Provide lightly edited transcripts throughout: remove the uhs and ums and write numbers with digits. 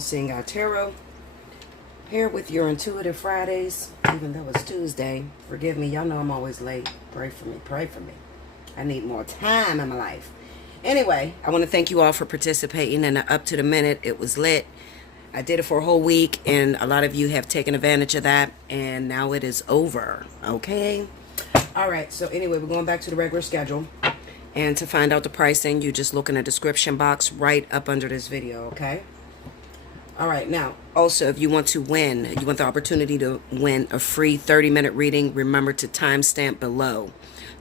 Allseeingeyetarot, here with your Intuitive Fridays, even though it's Tuesday. Forgive me, y'all know I'm always late. Pray for me, pray for me. I need more time in my life. Anyway, I want to thank you all for participating in the Up to the Minute. It was lit. I did it for a whole week, and a lot of you have taken advantage of that, and now it is over, okay? All right, so anyway, we're going back to the regular schedule. And to find out the pricing, you just look in the description box right up under this video, okay? All right, now, also, if you want to win, you want the opportunity to win a free 30-minute reading, remember to timestamp below.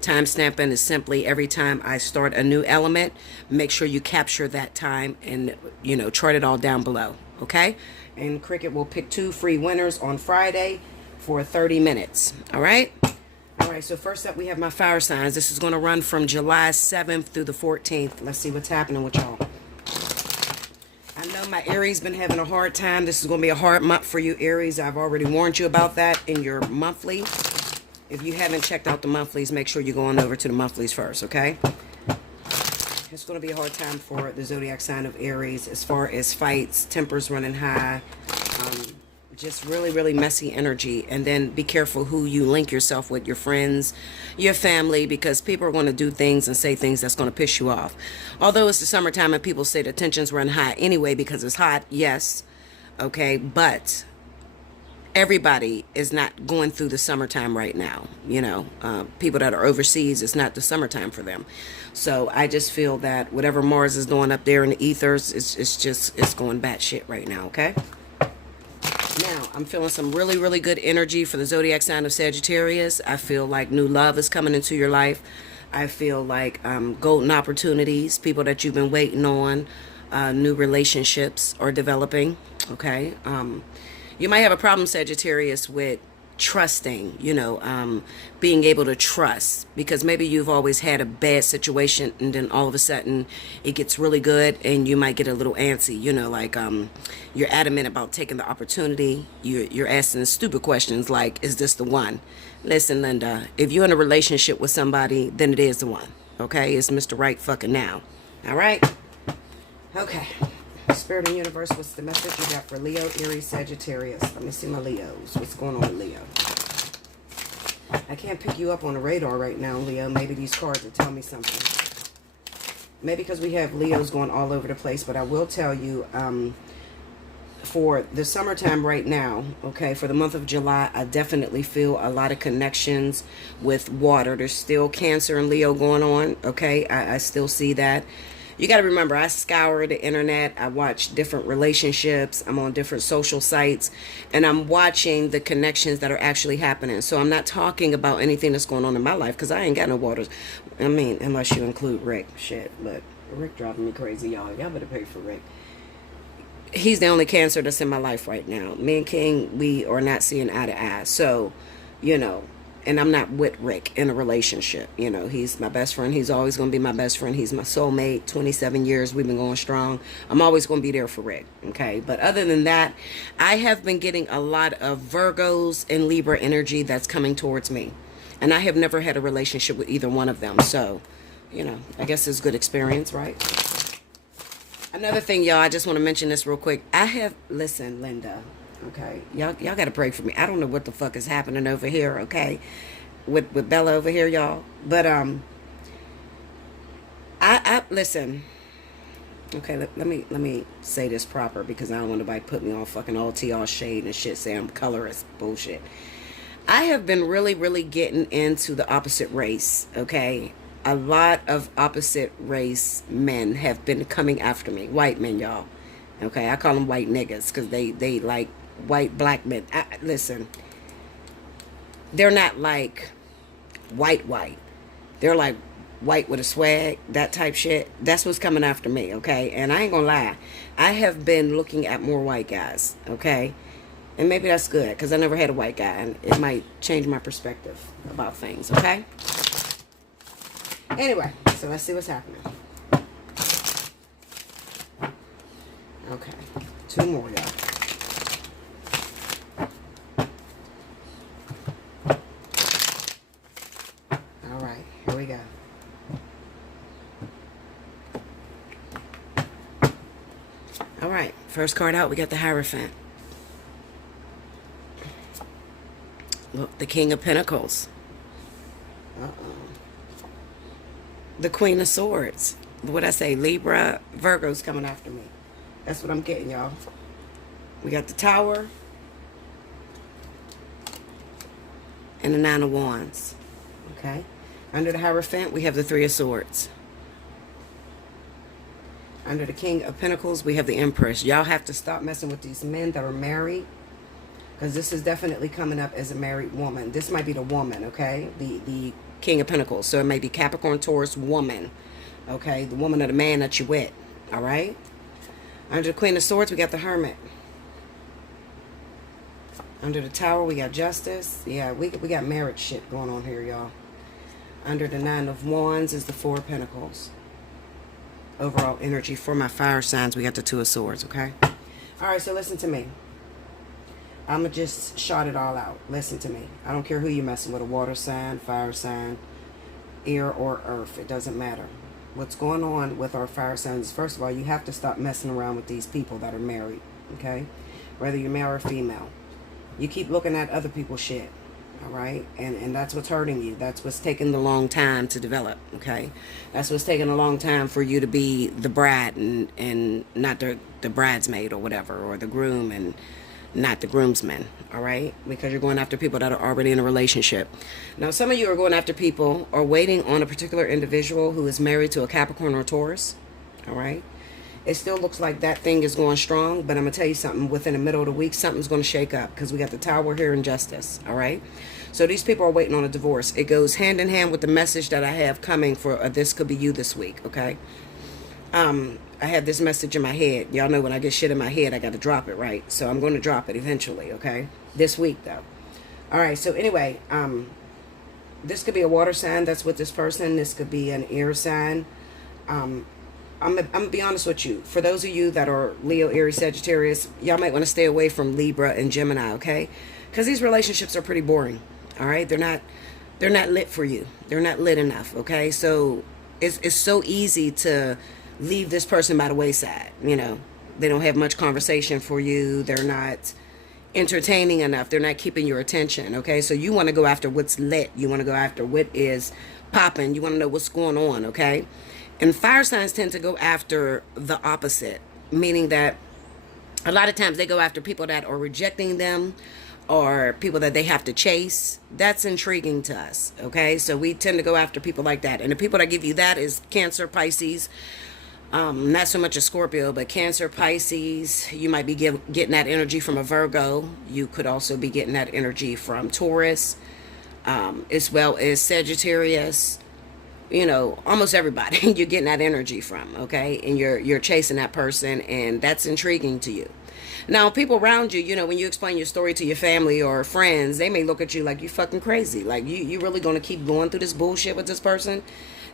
Timestamping is simply every time I start a new element, make sure you capture that time and, you know, chart it all down below, okay? And Cricket will pick 2 free winners on Friday for 30 minutes, all right? All right, so first up we have my fire signs. This is going to run from July 7th through the 14th. Let's see what's happening with y'all. I know my Aries been having a hard time. This is going to be a hard month for you, Aries. I've already warned you about that in your monthly. If you haven't checked out the monthlies, make sure you go on over to the monthlies first, okay? It's going to be a hard time for the zodiac sign of Aries as far as fights, tempers running high, just really, really messy energy. And then be careful who you link yourself with, your friends, your family, because people are going to do things and say things that's going to piss you off. Although it's the summertime and people say the tensions run high anyway because it's hot, yes, okay, but everybody is not going through the summertime right now. You know, people that are overseas, it's not the summertime for them. So I just feel that whatever Mars is doing up there in the ethers, it's going batshit right now, okay? Now, I'm feeling some really, really good energy for the zodiac sign of Sagittarius. I feel like new love is coming into your life. I feel like golden opportunities, people that you've been waiting on, new relationships are developing, okay? You might have a problem, Sagittarius, with trusting, you know, being able to trust, because maybe you've always had a bad situation and then all of a sudden it gets really good and you might get a little antsy, you know, like you're adamant about taking the opportunity. You're asking stupid questions like, is this the one? Listen, Linda, if you're in a relationship with somebody, then it is the one, okay? It's Mr. Right fucking now, all right? Okay. Spirit and Universe, what's the message you got for Leo, Aries, Sagittarius? Let me see my Leos. What's going on with Leo? I can't pick you up on the radar right now, Leo. Maybe these cards will tell me something. Maybe because we have Leos going all over the place. But I will tell you, for the summertime right now, okay, for the month of July, I definitely feel a lot of connections with water. There's still Cancer and Leo going on, okay? I still see that. You got to remember, I scour the internet. I watch different relationships. I'm on different social sites. And I'm watching the connections that are actually happening. So I'm not talking about anything that's going on in my life because I ain't got no waters. I mean, unless you include Rick. Shit, but Rick driving me crazy, y'all. Y'all better pay for Rick. He's the only Cancer that's in my life right now. Me and King, we are not seeing eye to eye. So, you know. And I'm not with Rick in a relationship. You know, he's my best friend. He's always going to be my best friend. He's my soulmate. 27 years. We've been going strong. I'm always going to be there for Rick. Okay. But other than that, I have been getting a lot of Virgos and Libra energy that's coming towards me. And I have never had a relationship with either one of them. So, you know, I guess it's a good experience, right? Another thing, y'all, I just want to mention this real quick. Listen, Linda. Okay, y'all got to pray for me. I don't know what the fuck is happening over here, okay, with Bella over here, y'all. But I listen. Okay, let me say this proper because I don't want nobody put me on fucking all tea, all shade and shit. Say I'm colorist bullshit. I have been really, really getting into the opposite race. Okay, a lot of opposite race men have been coming after me. White men, y'all. Okay, I call them white niggas because they like white black men. Listen, they're not like white. They're like white with a swag, that type shit. That's what's coming after me, okay? And I ain't gonna lie, I have been looking at more white guys, okay? And maybe that's good because I never had a white guy and it might change my perspective about things, okay? Anyway, so let's see what's happening. Okay, 2 more, y'all. All right, here we go. All right, First card out, we got the Hierophant. Look, the King of Pentacles. The Queen of Swords. What I say? Libra, Virgo's coming after me. That's what I'm getting, y'all. We got the Tower. And the Nine of Wands. Okay. Under the Hierophant, we have the Three of Swords. Under the King of Pentacles, we have the Empress. Y'all have to stop messing with these men that are married. Because this is definitely coming up as a married woman. This might be the woman, okay? The King of Pentacles. So it may be Capricorn, Taurus, woman. Okay? The woman or the man that you're with. Alright? Under the Queen of Swords, we got the Hermit. Under the Tower, we got Justice. Yeah, we got marriage shit going on here, y'all. Under the Nine of Wands is the Four of Pentacles. Overall energy for my fire signs, we got the Two of Swords, okay? Alright, so listen to me. I'm going to just shout it all out. Listen to me. I don't care who you're messing with, a water sign, fire sign, air or earth. It doesn't matter. What's going on with our fire signs, first of all, you have to stop messing around with these people that are married, okay? Whether you're male or female. You keep looking at other people's shit, all right? And that's what's hurting you. That's what's taking the long time to develop, okay? That's what's taking a long time for you to be the bride and not the bridesmaid or whatever, or the groom and not the groomsmen, all right? Because you're going after people that are already in a relationship. Now, some of you are going after people or waiting on a particular individual who is married to a Capricorn or Taurus, all right? It still looks like that thing is going strong, but I'm going to tell you something. Within the middle of the week, something's going to shake up because we got the Tower here in Justice, all right? So these people are waiting on a divorce. It goes hand in hand with the message that I have coming for this could be you this week, okay? I had this message in my head. Y'all know when I get shit in my head, I got to drop it, right? So I'm going to drop it eventually, okay? This week, though. All right, so anyway, this could be a water sign that's with this person. This could be an air sign. I'm going to be honest with you. For those of you that are Leo, Aries, Sagittarius, y'all might want to stay away from Libra and Gemini, okay? Because these relationships are pretty boring, all right? They're not lit for you. They're not lit enough, okay? So it's so easy to leave this person by the wayside, you know. They don't have much conversation for you. They're not entertaining enough. They're not keeping your attention, okay? So you want to go after what's lit. You want to go after what is popping. You want to know what's going on, okay? And fire signs tend to go after the opposite, meaning that a lot of times they go after people that are rejecting them or people that they have to chase. That's intriguing to us, okay? So we tend to go after people like that. And the people that give you that is Cancer, Pisces, not so much a Scorpio, but Cancer, Pisces. You might be getting that energy from a Virgo. You could also be getting that energy from Taurus, as well as Sagittarius. You know, almost everybody you're getting that energy from, okay? And you're chasing that person, and that's intriguing to you. Now, people around you, you know, when you explain your story to your family or friends, they may look at you like you fucking crazy. Like, you really gonna keep going through this bullshit with this person?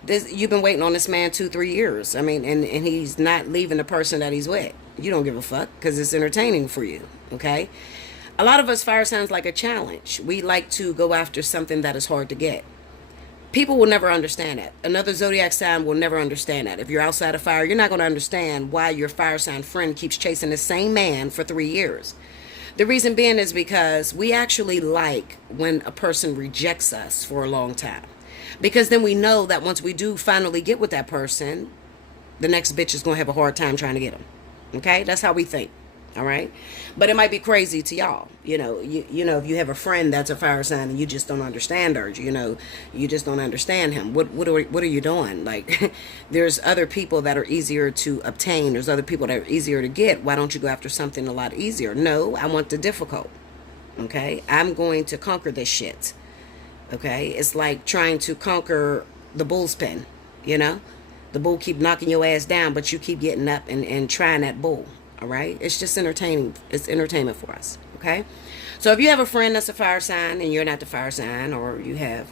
You've been waiting on this man 2-3 years. I mean, and he's not leaving the person that he's with. You don't give a fuck because it's entertaining for you, okay? A lot of us fire signs like a challenge. We like to go after something that is hard to get. People will never understand that. Another zodiac sign will never understand that. If you're outside of fire, you're not going to understand why your fire sign friend keeps chasing the same man for 3 years. The reason being is because we actually like when a person rejects us for a long time. Because then we know that once we do finally get with that person, the next bitch is going to have a hard time trying to get them. Okay? That's how we think. All right? But it might be crazy to y'all. You know, you know, if you have a friend that's a fire sign and you just don't understand her, you know, you just don't understand him. What are you doing? Like, there's other people that are easier to obtain. There's other people that are easier to get. Why don't you go after something a lot easier? No, I want the difficult. Okay? I'm going to conquer this shit. Okay, it's like trying to conquer the bull's pen, you know? The bull keep knocking your ass down, but you keep getting up and trying that bull, all right? It's just entertaining. It's entertainment for us, okay? So if you have a friend that's a fire sign and you're not the fire sign, or you have,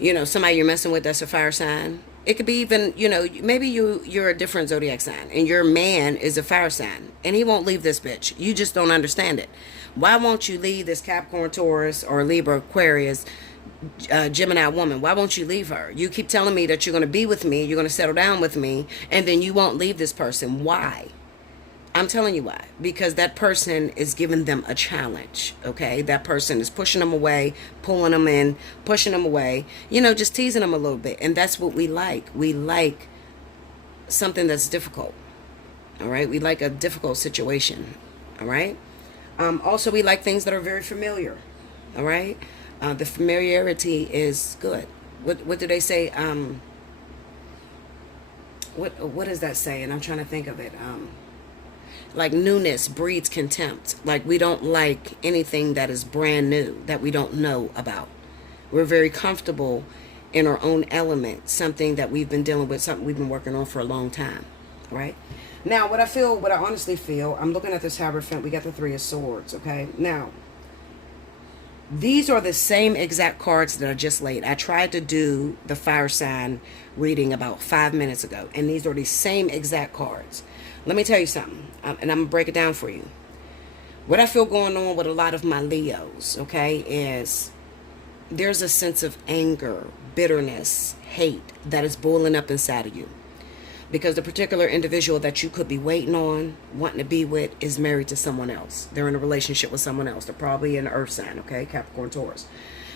you know, somebody you're messing with that's a fire sign, it could be even, you know, maybe you're a different zodiac sign and your man is a fire sign and he won't leave this bitch. You just don't understand it. Why won't you leave this Capricorn, Taurus, or Libra, Aquarius, Gemini woman? Why won't you leave her? You keep telling me that you're going to be with me, you're going to settle down with me, and then you won't leave this person. Why? I'm telling you why. Because that person is giving them a challenge, okay? That person is pushing them away, pulling them in, pushing them away, just teasing them a little bit. And that's what we like. We like something that's difficult, all right? We like a difficult situation, all right? Also, we like things that are very familiar, all right? The familiarity is good. What do they say? What does that say? And I'm trying to think of it. Like newness breeds contempt. Like we don't like anything that is brand new, that we don't know about. We're very comfortable in our own element, something that we've been dealing with, something we've been working on for a long time, right? Now, what I honestly feel, I'm looking at this Hierophant. We got the Three of Swords, okay? Now, these are the same exact cards that I just laid. I tried to do the fire sign reading about 5 minutes ago, and these are the same exact cards. Let me tell you something, and I'm going to break it down for you. What I feel going on with a lot of my Leos, okay, is there's a sense of anger, bitterness, hate that is boiling up inside of you. Because the particular individual that you could be waiting on, wanting to be with, is married to someone else. They're in a relationship with someone else. They're probably an earth sign, okay, Capricorn, Taurus.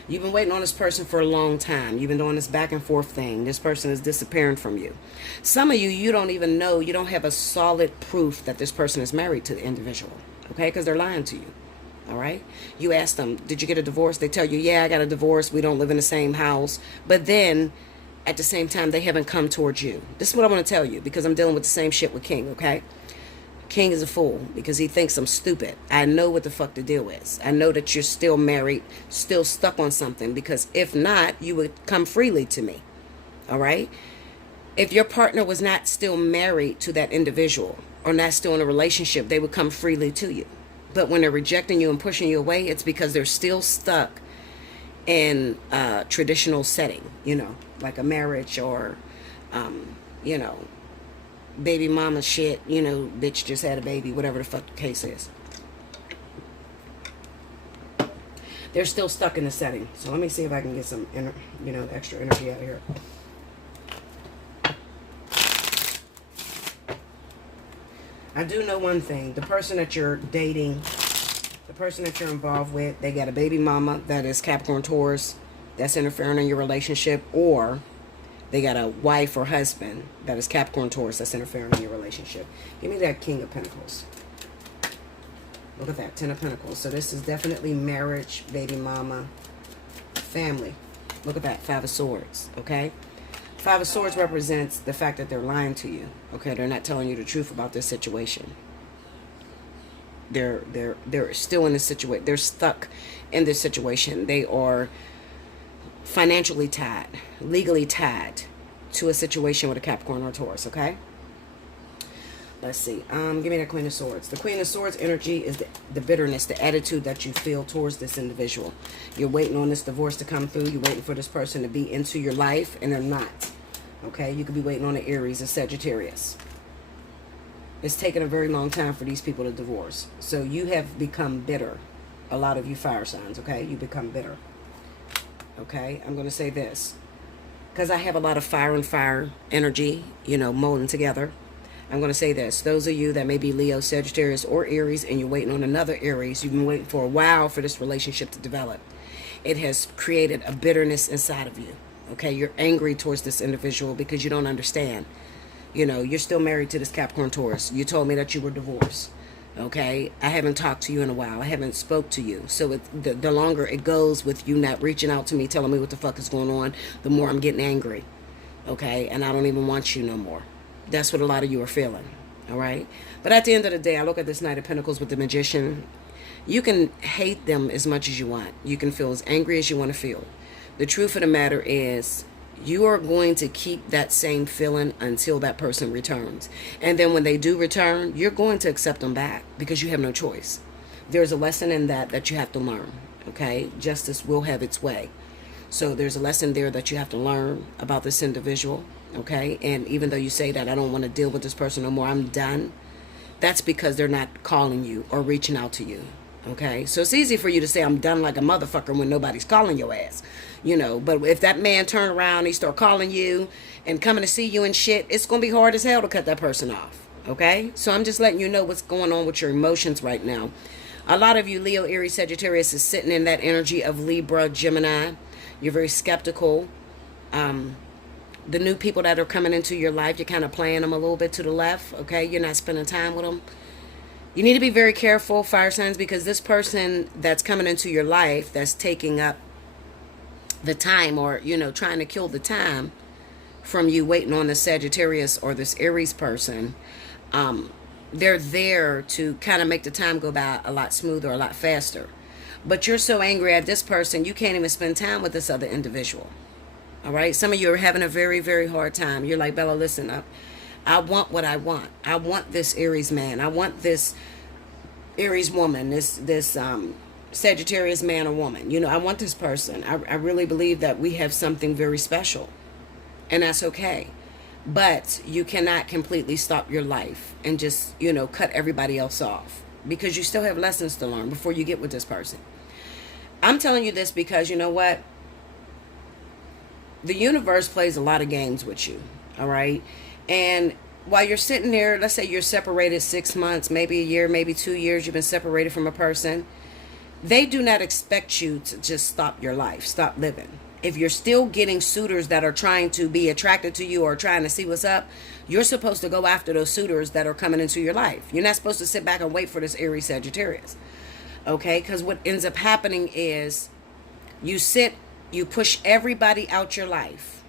You've been waiting on this person for a long time. You've been doing this back and forth thing. This person is disappearing from you. Some of you, you don't even know, you don't have a solid proof that this person is married to the individual, okay, because they're lying to you, all right? You ask them, did you get a divorce? They tell you, yeah, I got a divorce. We don't live in the same house. But then, at the same time, they haven't come towards you. This is what I want to tell you, because I'm dealing with the same shit with King, okay? King is a fool because he thinks I'm stupid. I know what the fuck the deal is. I know that you're still married, still stuck on something, because if not, you would come freely to me. All right? If your partner was not still married to that individual or not still in a relationship, they would come freely to you. But when they're rejecting you and pushing you away, it's because they're still stuck in a traditional setting, like a marriage or, baby mama shit, bitch just had a baby, whatever the fuck the case is. They're still stuck in the setting. So let me see if I can get some, extra energy out of here. I do know one thing. The person that you're dating, the person that you're involved with, they got a baby mama that is Capricorn, Taurus, that's interfering in your relationship, or they got a wife or husband that is Capricorn, Taurus, that's interfering in your relationship. Give me that King of Pentacles. Look at that, 10 of Pentacles. So this is definitely marriage, baby mama, family. Look at that, 5 of Swords, okay? 5 of Swords represents the fact that they're lying to you, okay? They're not telling you the truth about this situation. They're still in this situation. They're stuck in this situation. They are financially tied, legally tied to a situation with a Capricorn or Taurus, okay? Let's see. Give me that Queen of Swords. The Queen of Swords energy is the bitterness, the attitude that you feel towards this individual. You're waiting on this divorce to come through. You're waiting for this person to be into your life, and they're not, okay? You could be waiting on an Aries, a Sagittarius. It's taken a very long time for these people to divorce. So you have become bitter. A lot of you fire signs, okay? You become bitter. Okay, I'm going to say this, because I have a lot of fire and fire energy, molding together. I'm going to say this. Those of you that may be Leo, Sagittarius, or Aries, and you're waiting on another Aries, you've been waiting for a while for this relationship to develop. It has created a bitterness inside of you. Okay, you're angry towards this individual because you don't understand. You're still married to this Capricorn, Taurus. You told me that you were divorced. Okay, I haven't talked to you in a while. I haven't spoke to you. So the longer it goes with you not reaching out to me, telling me what the fuck is going on, the more I'm getting angry. Okay, and I don't even want you no more. That's what a lot of you are feeling. All right, but at the end of the day, I look at this Knight of Pentacles with the Magician. You can hate them as much as you want. You can feel as angry as you want to feel. The truth of the matter is, you are going to keep that same feeling until that person returns. And then when they do return, you're going to accept them back because you have no choice. There's a lesson in that you have to learn, okay? Justice will have its way. So there's a lesson there that you have to learn about this individual, okay? And even though you say that I don't want to deal with this person no more, I'm done, that's because they're not calling you or reaching out to you, okay? So it's easy for you to say I'm done like a motherfucker when nobody's calling your ass. But if that man turn around, he start calling you and coming to see you and shit, it's going to be hard as hell to cut that person off. Okay? So I'm just letting you know what's going on with your emotions right now. A lot of you, Leo, Aries, Sagittarius, is sitting in that energy of Libra, Gemini. You're very skeptical. The new people that are coming into your life, you're kind of playing them a little bit to the left. Okay? You're not spending time with them. You need to be very careful, fire signs, because this person that's coming into your life, that's taking up the time, or, you know, trying to kill the time from you waiting on the Sagittarius or this Aries person, they're there to kind of make the time go by a lot smoother, a lot faster. But you're so angry at this person, you can't even spend time with this other individual. All right? Some of you are having a very, very hard time. You're like, Bella, listen, I want what I want. I want this Aries man. I want this Aries woman, this Sagittarius man or woman. You know, I want this person. I really believe that we have something very special. And that's okay. But you cannot completely stop your life and just, you know, cut everybody else off. Because you still have lessons to learn before you get with this person. I'm telling you this because, you know what? The universe plays a lot of games with you. All right? And while you're sitting there, let's say you're separated 6 months, maybe a year, maybe 2 years, you've been separated from a person. They do not expect you to just stop your life, stop living. If you're still getting suitors that are trying to be attracted to you or trying to see what's up, you're supposed to go after those suitors that are coming into your life. You're not supposed to sit back and wait for this Aries Sagittarius. Okay? Because what ends up happening is you push everybody out your life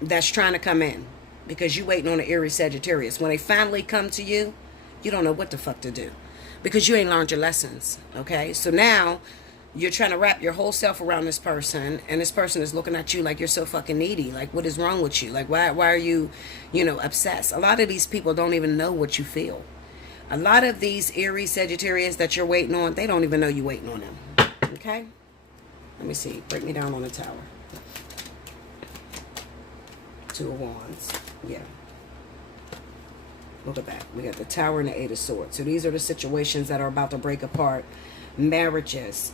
that's trying to come in. Because you waiting on an Aries Sagittarius. When they finally come to you, you don't know what the fuck to do. Because you ain't learned your lessons. Okay? So now, you're trying to wrap your whole self around this person. And this person is looking at you like you're so fucking needy. Like, what is wrong with you? Like, why are you, you know, obsessed? A lot of these people don't even know what you feel. A lot of these Aries Sagittarius that you're waiting on, they don't even know you're waiting on them. Okay? Let me see. Break me down on the Tower. 2 of Wands. Yeah. Look at that. We got the Tower and the 8 of Swords. So these are the situations that are about to break apart. Marriages.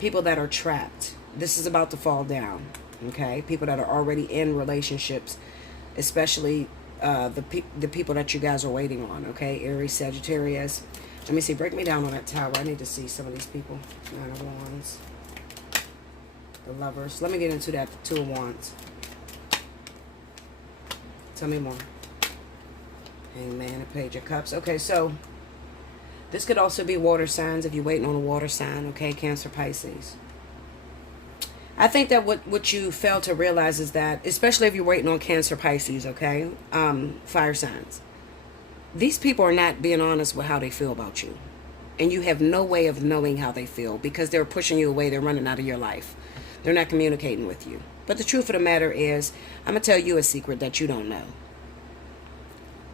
People that are trapped. This is about to fall down. Okay? People that are already in relationships. Especially the people that you guys are waiting on. Okay? Aries, Sagittarius. Let me see. Break me down on that Tower. I need to see some of these people. 9 of Wands. The Lovers. Let me get into that 2 of Wands. Tell me more. Hangman and Page of Cups. Okay, so this could also be water signs if you're waiting on a water sign. Okay, Cancer, Pisces. I think that what you fail to realize is that, especially if you're waiting on Cancer, Pisces, okay, fire signs. These people are not being honest with how they feel about you. And you have no way of knowing how they feel because they're pushing you away. They're running out of your life. They're not communicating with you. But the truth of the matter is, I'm going to tell you a secret that you don't know.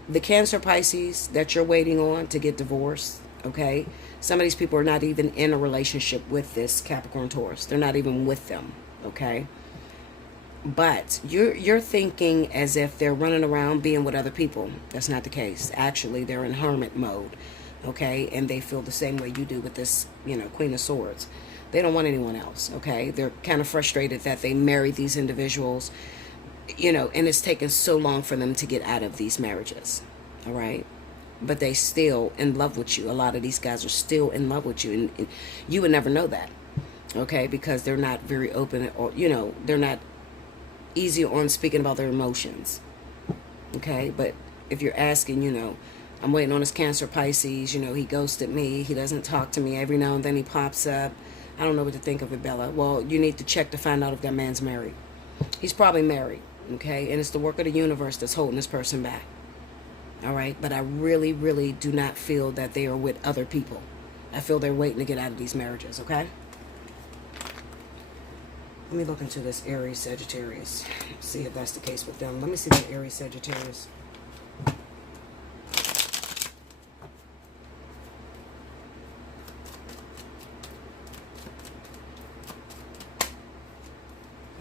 The Cancer, Pisces that you're waiting on to get divorced, okay? Some of these people are not even in a relationship with this Capricorn, Taurus. They're not even with them, okay? But you're thinking as if they're running around being with other people. That's not the case. Actually, they're in hermit mode, okay? And they feel the same way you do with this, you know, Queen of Swords. They don't want anyone else, okay? They're kind of frustrated that they married these individuals, you know, and it's taken so long for them to get out of these marriages, all right? But they still in love with you. A lot of these guys are still in love with you, and you would never know that, okay? Because they're not very open, or, you know, they're not easy on speaking about their emotions, okay? But if you're asking, you know, I'm waiting on this Cancer, Pisces, you know, he ghosted me, he doesn't talk to me, every now and then he pops up, I don't know what to think of it, Bella. Well, you need to check to find out if that man's married. He's probably married, okay? And it's the work of the universe that's holding this person back, all right? But I really, really do not feel that they are with other people. I feel they're waiting to get out of these marriages, okay? Let me look into this Aries, Sagittarius. See if that's the case with them. Let me see the Aries, Sagittarius.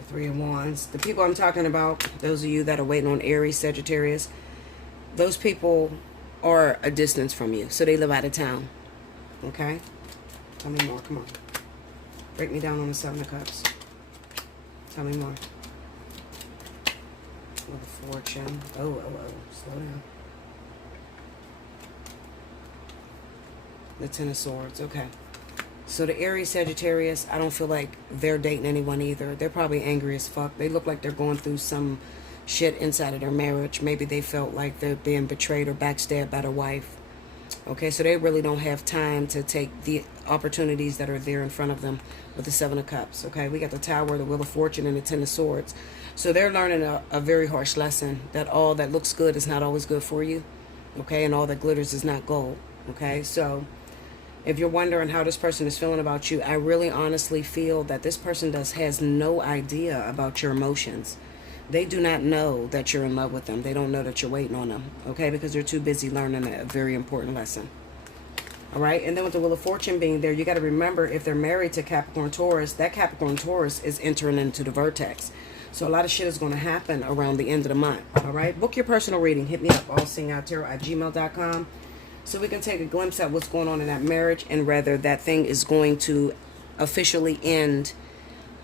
Three of Wands. The people I'm talking about, those of you that are waiting on Aries, Sagittarius, those people are a distance from you. So they live out of town. Okay? Tell me more. Come on. Break me down on the 7 of Cups. Tell me more. Oh, the Fortune. Oh. Slow down. The Ten of Swords. Okay. So the Aries, Sagittarius, I don't feel like they're dating anyone either. They're probably angry as fuck. They look like they're going through some shit inside of their marriage. Maybe they felt like they're being betrayed or backstabbed by their wife. Okay, so they really don't have time to take the opportunities that are there in front of them with the Seven of Cups. Okay, we got the Tower, the Wheel of Fortune, and the Ten of Swords. So they're learning a very harsh lesson that all that looks good is not always good for you. Okay, and all that glitters is not gold. Okay, so if you're wondering how this person is feeling about you, I really honestly feel that this person has no idea about your emotions. They do not know that you're in love with them. They don't know that you're waiting on them, okay? Because they're too busy learning a very important lesson. All right? And then with the Wheel of Fortune being there, you got to remember, if they're married to Capricorn Taurus, that Capricorn Taurus is entering into the vertex. So a lot of shit is going to happen around the end of the month, all right? Book your personal reading. Hit me up, allseeingeyetarot@gmail.com, so we can take a glimpse at what's going on in that marriage and whether that thing is going to officially end.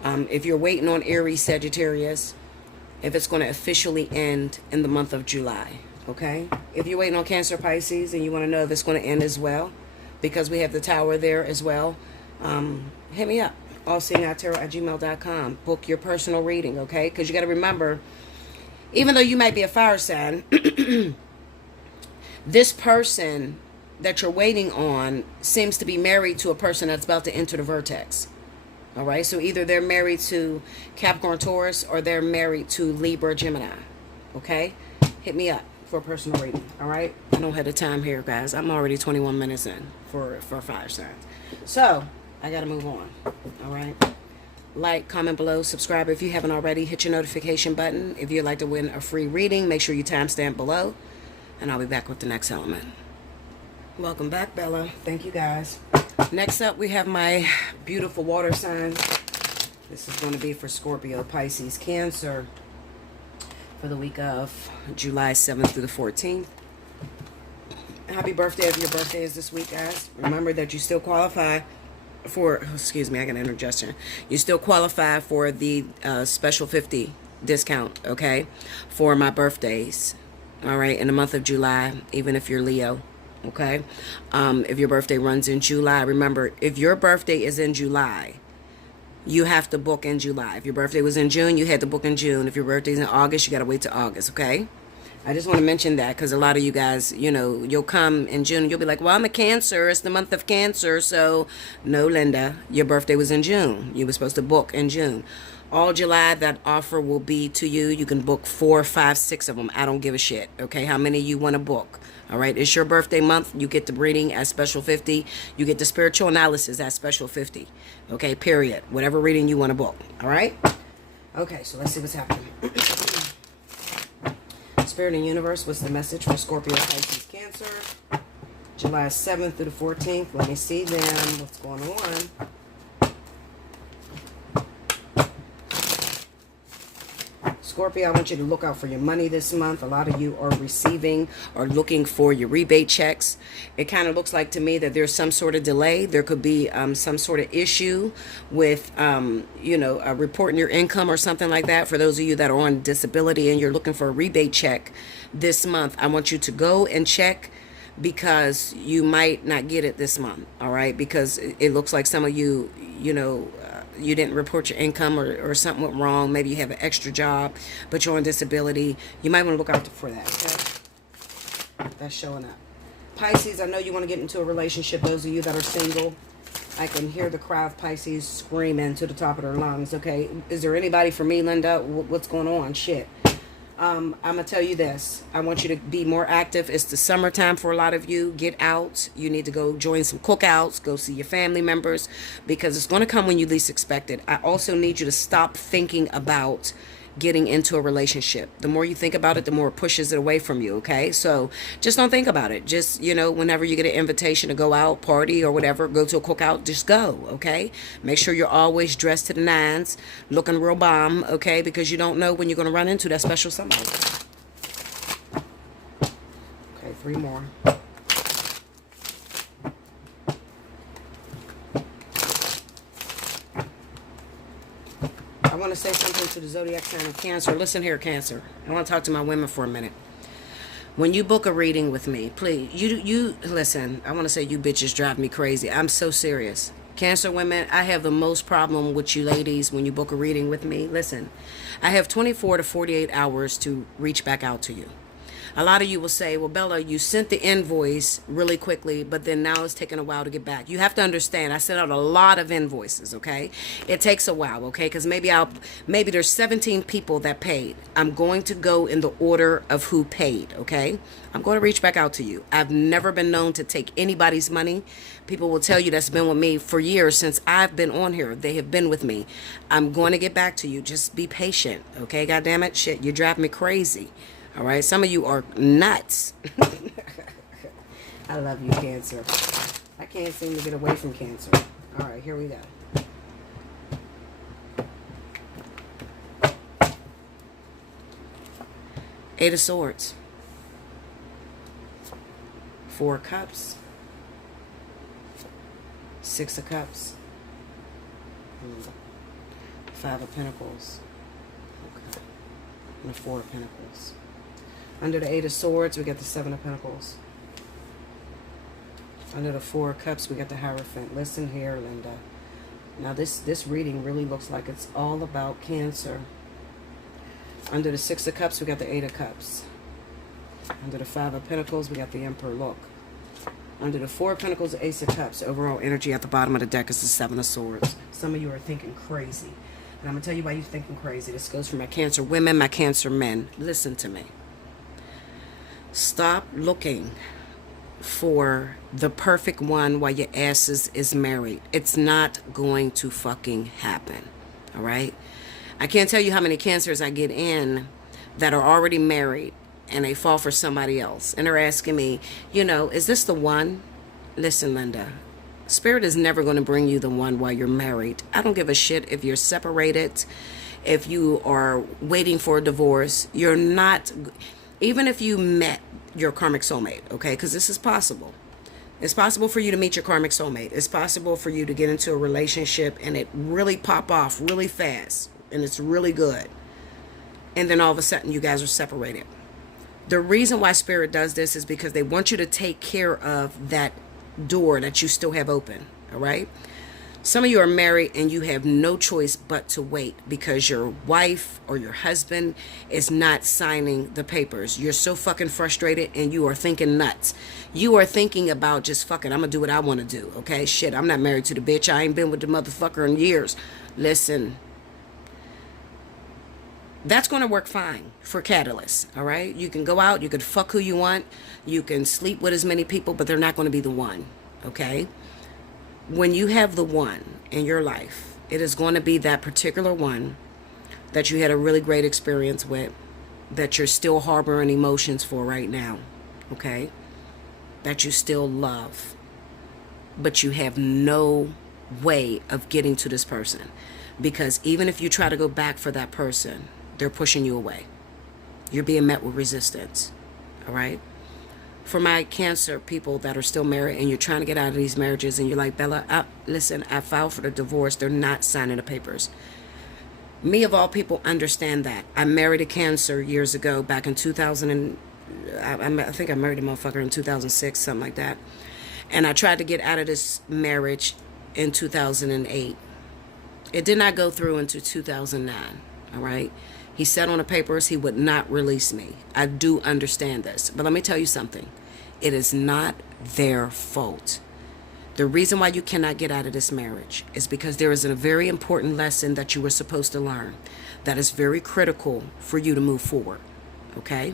If you're waiting on Aries, Sagittarius, if it's going to officially end in the month of July, okay? If you're waiting on Cancer, Pisces, and you want to know if it's going to end as well, because we have the Tower there as well, hit me up, allseeingeyetarot@gmail.com. Book your personal reading, okay? Because you got to remember, even though you might be a fire sign, this person that you're waiting on seems to be married to a person that's about to enter the vertex. All right, so either they're married to Capricorn Taurus or they're married to Libra Gemini. Okay, hit me up for a personal reading. All right, I don't have the time here, guys. I'm already 21 minutes in for fire signs. So I got to move on. All right, like, comment below, subscribe if you haven't already. Hit your notification button. If you'd like to win a free reading, make sure you timestamp below, and I'll be back with the next element. Welcome back, Bella. Thank you, guys. Next up, we have my beautiful water signs. This is going to be for Scorpio, Pisces, Cancer for the week of July 7th through the 14th. Happy birthday if your birthday is this week, guys. Remember that you still qualify for, excuse me, I got an indigestion. You still qualify for the special 50 discount, okay, for my birthdays, all right, in the month of July, even if you're Leo. Okay, if your birthday runs in July, remember, if your birthday is in July, you have to book in July. If your birthday was in June, you had to book in June. If your birthday is in August, you got to wait till August, okay? I just want to mention that because a lot of you guys, you know, you'll come in June and you'll be like, well, I'm a Cancer. It's the month of Cancer. So, no, Linda, your birthday was in June. You were supposed to book in June. All July, that offer will be to you. You can book 4, 5, 6 of them. I don't give a shit, okay? How many you want to book? All right, it's your birthday month. You get the reading at special 50. You get the spiritual analysis at special 50. Okay, period. Whatever reading you want to book. All right? Okay, so let's see what's happening. Spirit and Universe, what's the message for Scorpio, Pisces, Cancer? July 7th through the 14th. Let me see them. What's going on? Scorpio, I want you to look out for your money this month. A lot of you are receiving or looking for your rebate checks. It kind of looks like to me that there's some sort of delay. There could be some sort of issue with, you know, reporting your income or something like that. For those of you that are on disability and you're looking for a rebate check this month, I want you to go and check, because you might not get it this month, all right? Because it looks like some of you, you know, you didn't report your income or something went wrong. Maybe you have an extra job, but you're on disability. You might want to look out for that, okay? That's showing up. Pisces, I know you want to get into a relationship. Those of you that are single, I can hear the crowd of Pisces screaming to the top of their lungs, okay? Is there anybody for me, Linda? What's going on? Shit. I'm going to tell you this. I want you to be more active. It's the summertime for a lot of you. Get out. You need to go join some cookouts. Go see your family members, because it's going to come when you least expect it. I also need you to stop thinking about getting into a relationship. The more you think about it, the more it pushes it away from you, okay? So just don't think about it. Just, you know, whenever you get an invitation to go out, party or whatever, go to a cookout, just go, okay? Make sure you're always dressed to the nines, looking real bomb, okay? Because you don't know when you're going to run into that special somebody. Okay, 3 more. I want to say something to the zodiac sign of Cancer. Listen here, Cancer. I want to talk to my women for a minute. When you book a reading with me, please, you listen, I want to say you bitches drive me crazy. I'm so serious. Cancer women, I have the most problem with you ladies when you book a reading with me. Listen, I have 24 to 48 hours to reach back out to you. A lot of you will say, well, Bella, you sent the invoice really quickly, but then now it's taking a while to get back. You have to understand, I sent out a lot of invoices, okay? It takes a while, okay? Because maybe there's 17 people that paid. I'm going to go in the order of who paid, okay? I'm going to reach back out to you. I've never been known to take anybody's money. People will tell you that's been with me for years since I've been on here. They have been with me. I'm going to get back to you. Just be patient, okay? God damn it. Shit, you drive me crazy. All right, some of you are nuts. I love you, Cancer. I can't seem to get away from Cancer. All right, here we go. Eight of Swords. Four of Cups. Six of Cups. Five of Pentacles. Okay. And the Four of Pentacles. Under the Eight of Swords, we got the Seven of Pentacles. Under the Four of Cups, we got the Hierophant. Listen here, Linda. Now, this reading really looks like it's all about Cancer. Under the Six of Cups, we got the Eight of Cups. Under the Five of Pentacles, we got the Emperor. Look. Under the Four of Pentacles, the Ace of Cups. Overall energy at the bottom of the deck is the Seven of Swords. Some of you are thinking crazy. And I'm going to tell you why you're thinking crazy. This goes for my Cancer women, my Cancer men. Listen to me. Stop looking for the perfect one while your ass is married. It's not going to fucking happen. All right? I can't tell you how many Cancers I get in that are already married and they fall for somebody else. And they're asking me, is this the one? Listen, Linda, Spirit is never going to bring you the one while you're married. I don't give a shit if you're separated, if you are waiting for a divorce. You're not... Even if you met your karmic soulmate, okay, because this is possible. It's possible for you to meet your karmic soulmate. It's possible for you to get into a relationship and it really pop off really fast and it's really good. And then all of a sudden you guys are separated. The reason why Spirit does this is because they want you to take care of that door that you still have open, all right? Some of you are married and you have no choice but to wait because your wife or your husband is not signing the papers. You're so fucking frustrated and you are thinking nuts. You are thinking about just fucking, I'm going to do what I want to do, okay? Shit, I'm not married to the bitch. I ain't been with the motherfucker in years. Listen, that's going to work fine for Catalyst, all right? You can go out, you can fuck who you want, you can sleep with as many people, but they're not going to be the one, okay? When you have the one in your life, it is going to be that particular one that you had a really great experience with, that you're still harboring emotions for right now, okay? That you still love, but you have no way of getting to this person. Because even if you try to go back for that person, they're pushing you away. You're being met with resistance, all right? For my Cancer people that are still married and you're trying to get out of these marriages and you're like, Bella, listen, I filed for the divorce. They're not signing the papers. Me, of all people, understand that. I married a Cancer years ago, back in 2000. I think I married a motherfucker in 2006, something like that. And I tried to get out of this marriage in 2008. It did not go through until 2009, all right? He said on the papers he would not release me. I do understand this. But let me tell you something. It is not their fault. The reason why you cannot get out of this marriage is because there is a very important lesson that you were supposed to learn that is very critical for you to move forward. Okay?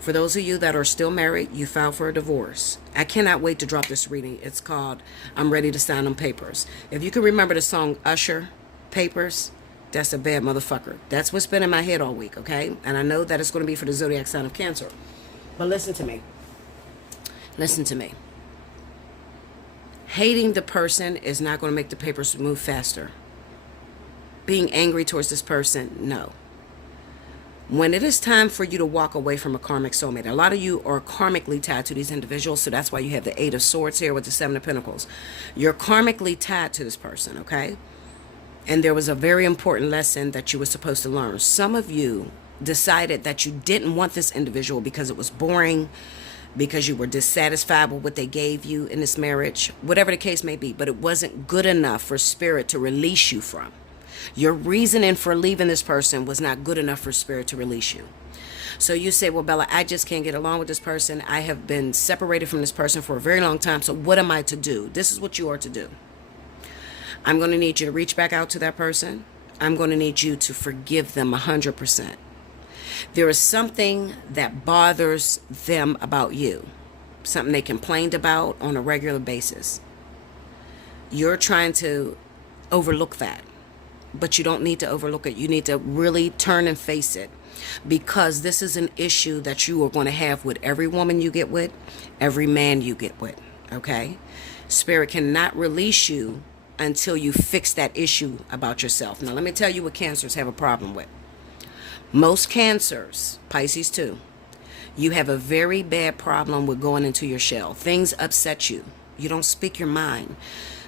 For those of you that are still married, you filed for a divorce. I cannot wait to drop this reading. It's called I'm Ready to Sign Them Papers. If you can remember the song Usher, Papers, that's a bad motherfucker. That's what's been in my head all week, okay? And I know that it's going to be for the zodiac sign of Cancer. But listen to me. Listen to me. Hating the person is not going to make the papers move faster. Being angry towards this person, no. When it is time for you to walk away from a karmic soulmate, a lot of you are karmically tied to these individuals, so that's why you have the Eight of Swords here with the Seven of Pentacles. You're karmically tied to this person, okay? And there was a very important lesson that you were supposed to learn. Some of you decided that you didn't want this individual because it was boring, because you were dissatisfied with what they gave you in this marriage, whatever the case may be, but it wasn't good enough for spirit to release you from. Your reasoning for leaving this person was not good enough for spirit to release you. So you say, well, Bella, I just can't get along with this person. I have been separated from this person for a very long time. So what am I to do? This is what you are to do. I'm going to need you to reach back out to that person. I'm going to need you to forgive them 100%. There is something that bothers them about you, something they complained about on a regular basis. You're trying to overlook that, but you don't need to overlook it. You need to really turn and face it, because this is an issue that you are going to have with every woman you get with, every man you get with, okay? Spirit cannot release you until you fix that issue about yourself. Now, let me tell you what cancers have a problem with. Most cancers, Pisces too, you have a very bad problem with going into your shell. Things upset you. You don't speak your mind.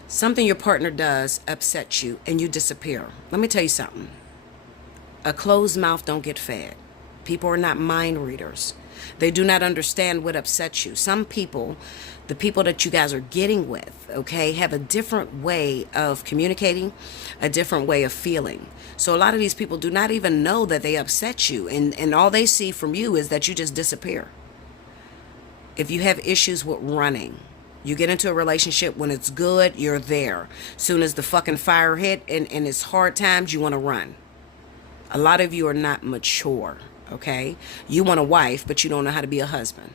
Something your partner does upsets you and you disappear. Let me tell you something. A closed mouth don't get fed. People are not mind readers. They do not understand what upsets you. Some people, the people that you guys are getting with, okay, have a different way of communicating, a different way of feeling. So a lot of these people do not even know that they upset you, and all they see from you is that you just disappear. If you have issues with running, you get into a relationship, when it's good, you're there. Soon as the fucking fire hit and it's hard times, you want to run. A lot of you are not mature, okay? You want a wife, but you don't know how to be a husband.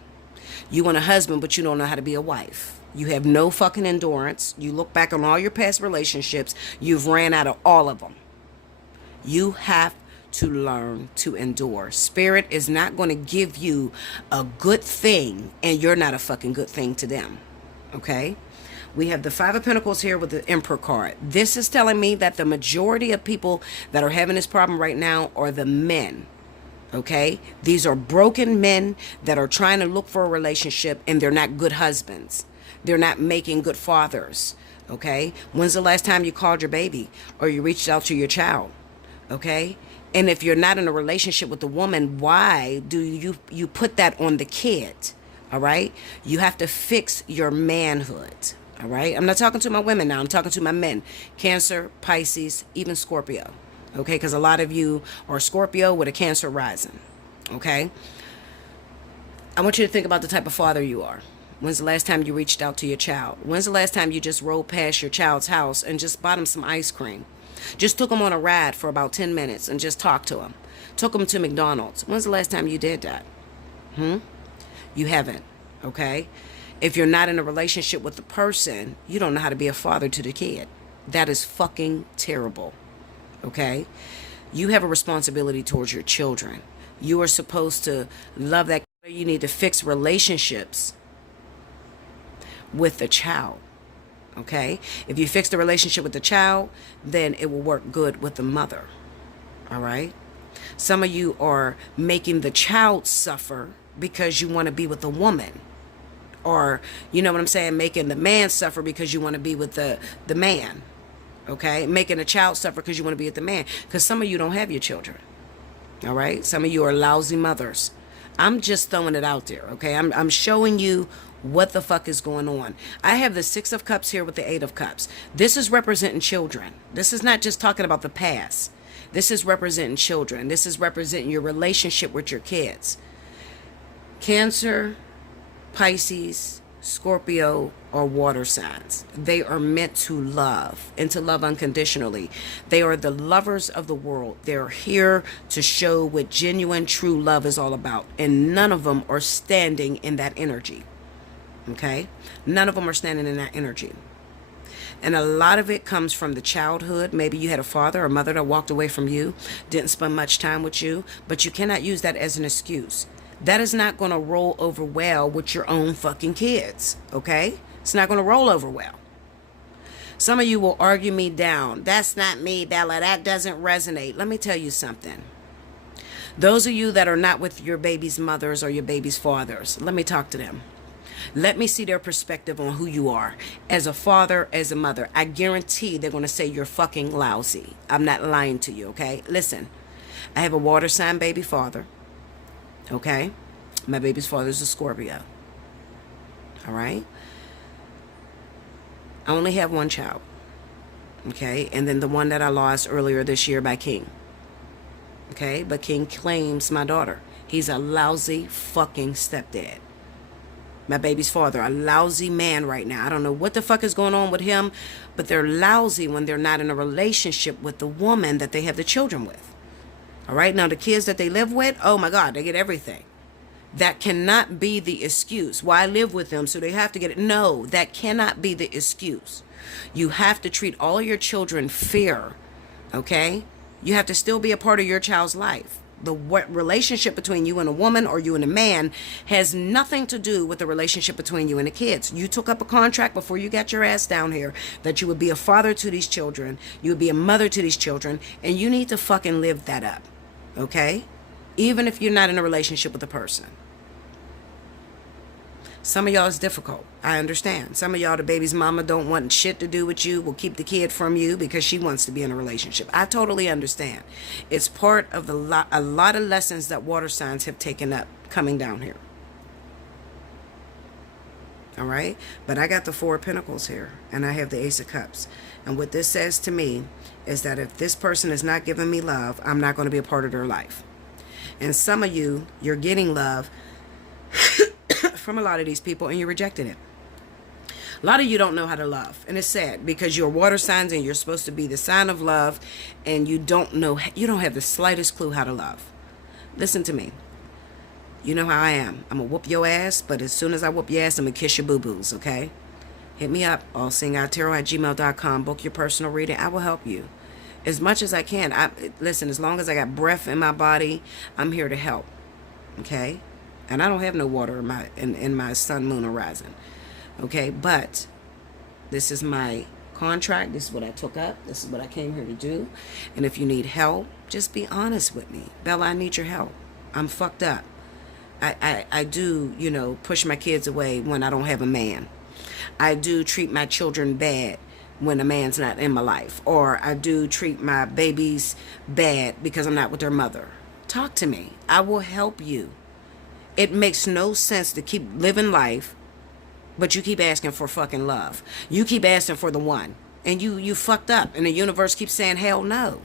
You want a husband, but you don't know how to be a wife. You have no fucking endurance. You look back on all your past relationships, you've ran out of all of them. You have to learn to endure. Spirit is not going to give you a good thing, and you're not a fucking good thing to them, okay? We have the Five of Pentacles here with the Emperor card. This is telling me that the majority of people that are having this problem right now are the men. Okay? These are broken men that are trying to look for a relationship, and they're not good husbands. They're not making good fathers. Okay? When's the last time you called your baby or you reached out to your child? Okay? And if you're not in a relationship with the woman, why do you put that on the kid? All right? You have to fix your manhood. All right? I'm not talking to my women now. I'm talking to my men. Cancer, Pisces, even Scorpio. Okay? Because a lot of you are Scorpio with a Cancer rising. Okay? I want you to think about the type of father you are. When's the last time you reached out to your child? When's the last time you just rolled past your child's house and just bought him some ice cream? Just took him on a ride for about 10 minutes and just talked to him. Took him to McDonald's. When's the last time you did that? You haven't. Okay? If you're not in a relationship with the person, you don't know how to be a father to the kid. That is fucking terrible. Okay? You have a responsibility towards your children. You are supposed to love that. You need to fix relationships with the child. Okay? If you fix the relationship with the child, then it will work good with the mother. All right? Some of you are making the child suffer because you want to be with a woman. Or, you know what I'm saying, making the man suffer because you want to be with the man. Okay? Making the child suffer because you want to be with the man. Because some of you don't have your children. All right? Some of you are lousy mothers. I'm just throwing it out there, okay? I'm showing you what the fuck is going on. I have the Six of Cups here with the Eight of Cups. This is representing children. This is not just talking about the past. This is representing children. This is representing your relationship with your kids. Cancer, Pisces, Scorpio, or water signs. They are meant to love and to love unconditionally. They are the lovers of the world. They're here to show what genuine, true love is all about. And none of them are standing in that energy. Okay? None of them are standing in that energy. And a lot of it comes from the childhood. Maybe you had a father or mother that walked away from you, didn't spend much time with you, but you cannot use that as an excuse. That is not going to roll over well with your own fucking kids, okay? It's not going to roll over well. Some of you will argue me down. That's not me, Bella. That doesn't resonate. Let me tell you something. Those of you that are not with your baby's mothers or your baby's fathers, let me talk to them. Let me see their perspective on who you are. As a father, as a mother, I guarantee they're going to say you're fucking lousy. I'm not lying to you, okay? Listen. I have a water sign baby father. Okay? My baby's father is a Scorpio. All right? I only have one child. Okay? And then the one that I lost earlier this year by King. Okay? But King claims my daughter. He's a lousy fucking stepdad. My baby's father, a lousy man right now. I don't know what the fuck is going on with him, but they're lousy when they're not in a relationship with the woman that they have the children with. All right? Now, the kids that they live with, oh my God, they get everything. That cannot be the excuse. Well, I live with them, so they have to get it. No, that cannot be the excuse. You have to treat all your children fair, okay? You have to still be a part of your child's life. The relationship between you and a woman or you and a man has nothing to do with the relationship between you and the kids. You took up a contract before you got your ass down here that you would be a father to these children, you would be a mother to these children, and you need to fucking live that up, okay? Even if you're not in a relationship with a person. Some of y'all is difficult. I understand. Some of y'all, the baby's mama don't want shit to do with you, will keep the kid from you because she wants to be in a relationship. I totally understand. It's part of a lot of lessons that water signs have taken up coming down here. All right? But I got the Four of Pentacles here, and I have the Ace of Cups. And what this says to me is that if this person is not giving me love, I'm not going to be a part of their life. And some of you, you're getting love from a lot of these people and you're rejecting it. A lot of you don't know how to love, and it's sad because you're water signs and you're supposed to be the sign of love, and you don't have the slightest clue how to love. Listen to me. You know how I am. I'm gonna whoop your ass, but as soon as I whoop your ass, I'm gonna kiss your boo-boos, okay? Hit me up, allseeingeyetarot@gmail.com. Book your personal reading. I will help you as much as I can. Listen, as long as I got breath in my body, I'm here to help, okay? And I don't have no water in my sun, moon, or rising. Okay, but this is my contract. This is what I took up. This is what I came here to do. And if you need help, just be honest with me. Bella, I need your help. I'm fucked up. I do, push my kids away when I don't have a man. I do treat my children bad when a man's not in my life. Or I do treat my babies bad because I'm not with their mother. Talk to me. I will help you. It makes no sense to keep living life, but you keep asking for fucking love. You keep asking for the one. And you fucked up. And the universe keeps saying, hell no.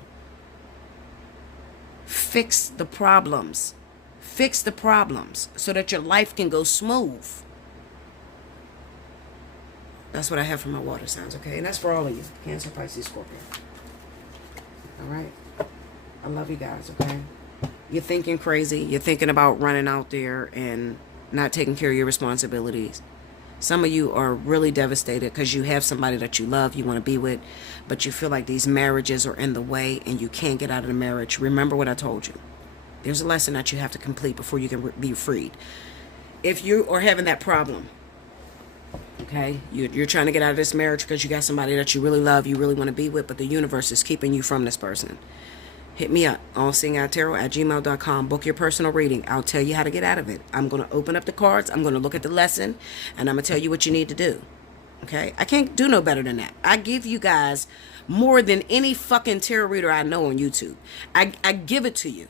Fix the problems. Fix the problems so that your life can go smooth. That's what I have for my water signs, okay? And that's for all of you. Cancer, Pisces, Scorpio. All right? I love you guys, okay? You're thinking crazy. You're thinking about running out there and not taking care of your responsibilities. Some of you are really devastated because you have somebody that you love, you want to be with, but you feel like these marriages are in the way and you can't get out of the marriage. Remember what I told you. There's a lesson that you have to complete before you can be freed. If you are having that problem, okay, you're trying to get out of this marriage because you got somebody that you really love, you really want to be with, but the universe is keeping you from this person. Hit me up, allseeingeyetarot@gmail.com. Book your personal reading. I'll tell you how to get out of it. I'm going to open up the cards. I'm going to look at the lesson, and I'm going to tell you what you need to do. Okay? I can't do no better than that. I give you guys more than any fucking tarot reader I know on YouTube. I give it to you.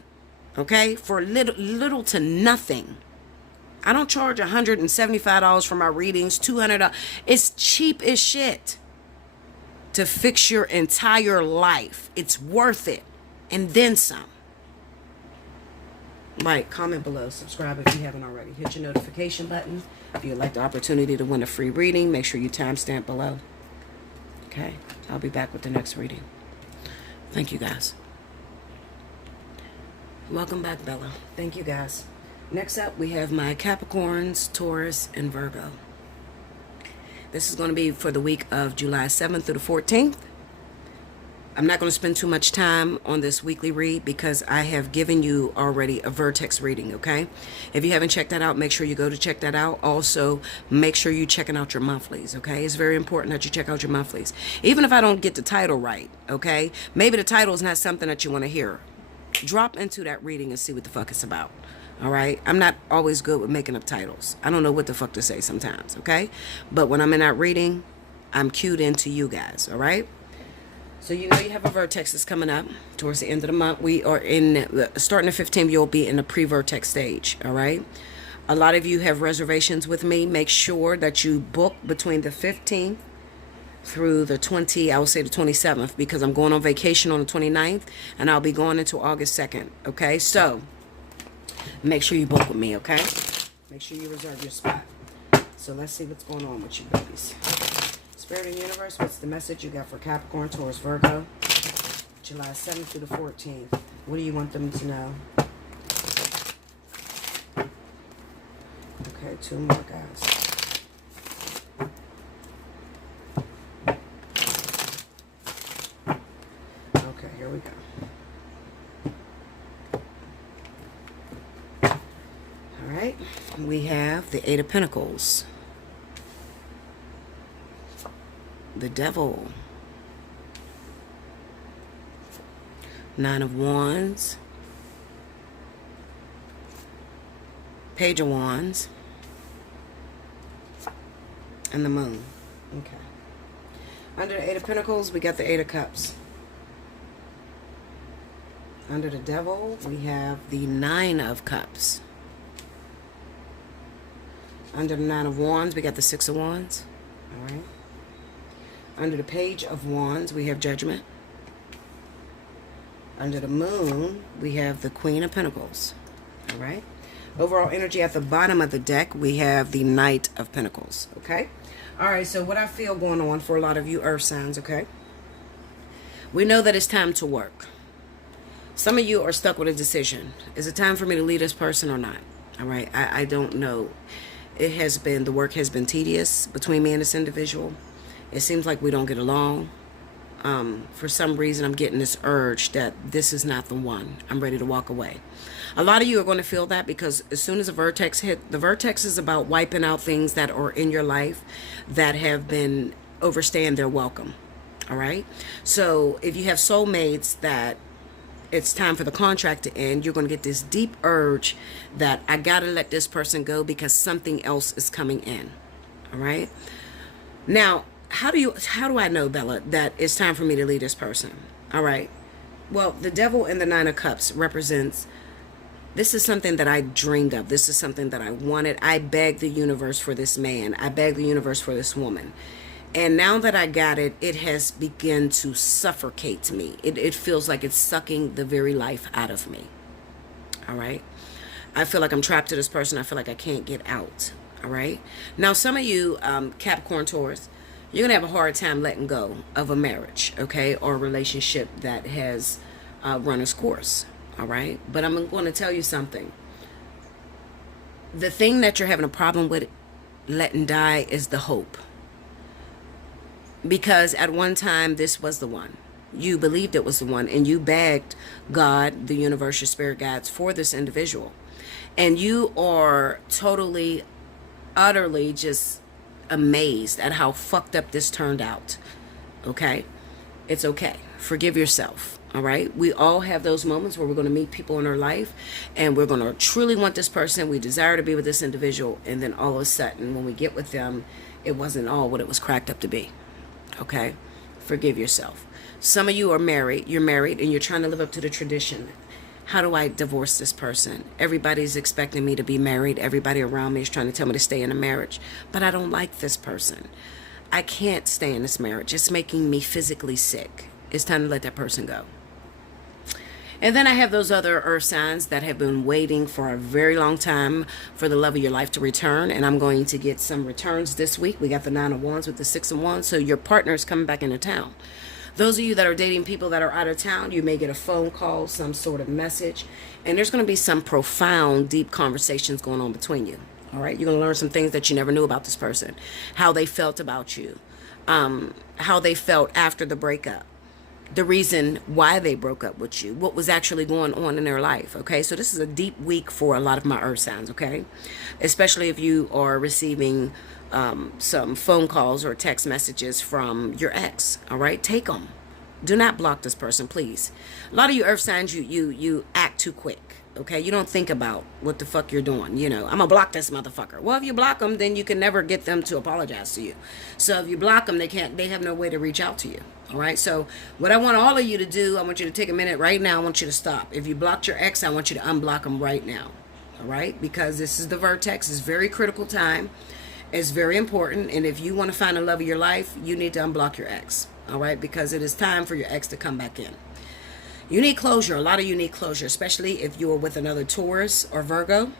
Okay? For little to nothing. I don't charge $175 for my readings, $200. It's cheap as shit to fix your entire life. It's worth it. And then some. Like, comment below, subscribe if you haven't already. Hit your notification button. If you'd like the opportunity to win a free reading, make sure you timestamp below. Okay, I'll be back with the next reading. Thank you, guys. Welcome back, Bella. Thank you, guys. Next up, we have my Capricorns, Taurus, and Virgo. This is going to be for the week of July 7th through the 14th. I'm not going to spend too much time on this weekly read because I have given you already a vertex reading, okay? If you haven't checked that out, make sure you go to check that out. Also, make sure you're checking out your monthlies, okay? It's very important that you check out your monthlies. Even if I don't get the title right, okay? Maybe the title is not something that you want to hear. Drop into that reading and see what the fuck it's about, all right? I'm not always good with making up titles. I don't know what the fuck to say sometimes, okay? But when I'm in that reading, I'm cued into you guys, all right? So you know you have a vertex that's coming up towards the end of the month. We are starting the 15th, you'll be in the pre-vertex stage, all right? A lot of you have reservations with me. Make sure that you book between the 15th through the I would say the 27th, because I'm going on vacation on the 29th, and I'll be going into August 2nd, okay? So make sure you book with me, okay? Make sure you reserve your spot. So let's see what's going on with you babies. Spirit and universe, what's the message you got for Capricorn, Taurus, Virgo, July 7th through the 14th? What do you want them to know? Okay, 2 more, guys. Okay, here we go. All right, we have the 8 of Pentacles, the Devil, 9 of Wands, Page of Wands, and the Moon. Okay. Under the 8 of Pentacles, we got the 8 of Cups. Under the Devil, we have the 9 of Cups. Under the 9 of Wands, we got the 6 of Wands. All right. Under the Page of Wands, we have Judgment. Under the Moon, we have the Queen of Pentacles. All right. Overall energy at the bottom of the deck, we have the Knight of Pentacles. Okay. All right. So what I feel going on for a lot of you earth signs, okay? We know that it's time to work. Some of you are stuck with a decision. Is it time for me to leave this person or not? All right. I don't know. The work has been tedious between me and this individual. It seems like we don't get along. For some reason, I'm getting this urge that this is not the one. I'm ready to walk away. A lot of you are going to feel that, because as soon as a vertex hit, the vertex is about wiping out things that are in your life that have been overstaying their welcome. All right. So if you have soulmates that it's time for the contract to end, you're going to get this deep urge that I got to let this person go because something else is coming in. All right. Now, how do I know, Bella, that it's time for me to leave this person? All right. Well, the Devil and the 9 of Cups represents, this is something that I dreamed of. This is something that I wanted. I begged the universe for this man. I begged the universe for this woman. And now that I got it, it has begun to suffocate me. It feels like it's sucking the very life out of me. All right. I feel like I'm trapped to this person. I feel like I can't get out. All right. Now, some of you, Capricorn, Taurus, you're going to have a hard time letting go of a marriage, okay, or a relationship that has run its course. All right. But I'm going to tell you something. The thing that you're having a problem with letting die is the hope. Because at one time, this was the one. You believed it was the one, and you begged God, the universe, your spirit guides, for this individual. And you are totally, utterly just amazed at how fucked up this turned out. Okay? It's okay. Forgive yourself. All right? We all have those moments where we're going to meet people in our life, and we're going to truly want this person. We desire to be with this individual, and then all of a sudden, when we get with them, it wasn't all what it was cracked up to be. Okay? Forgive yourself. Some of you are married. You're married and you're trying to live up to the tradition. How do I divorce this person? Everybody's expecting me to be married. Everybody around me is trying to tell me to stay in a marriage. But I don't like this person. I can't stay in this marriage. It's making me physically sick. It's time to let that person go. And then I have those other earth signs that have been waiting for a very long time for the love of your life to return. And I'm going to get some returns this week. We got the 9 of Wands with the 6 of Wands. So your partner is coming back into town. Those of you that are dating people that are out of town, you may get a phone call, some sort of message. And there's going to be some profound, deep conversations going on between you. All right? You're going to learn some things that you never knew about this person. How they felt about you. How they felt after the breakup. The reason why they broke up with you, what was actually going on in their life, okay? So this is a deep week for a lot of my earth signs, okay? Especially if you are receiving some phone calls or text messages from your ex, all right? Take them. Do not block this person, please. A lot of you earth signs, you act too quick, Okay, you don't think about what the fuck you're doing. You know, I'm gonna block this motherfucker. Well, if you block them, then you can never get them to apologize to you. So if you block them, they have no way to reach out to you. All right. So what I want all of you to do, I want you to take a minute right now. I want you to stop. If you blocked your ex, I want you to unblock them right now. All right, because this is the vertex. It's very critical time. It's very important. And if you want to find the love of your life, you need to unblock your ex. All right, because it is time for your ex to come back in. You need closure. A lot of you need closure, especially if you are with another Taurus or Virgo,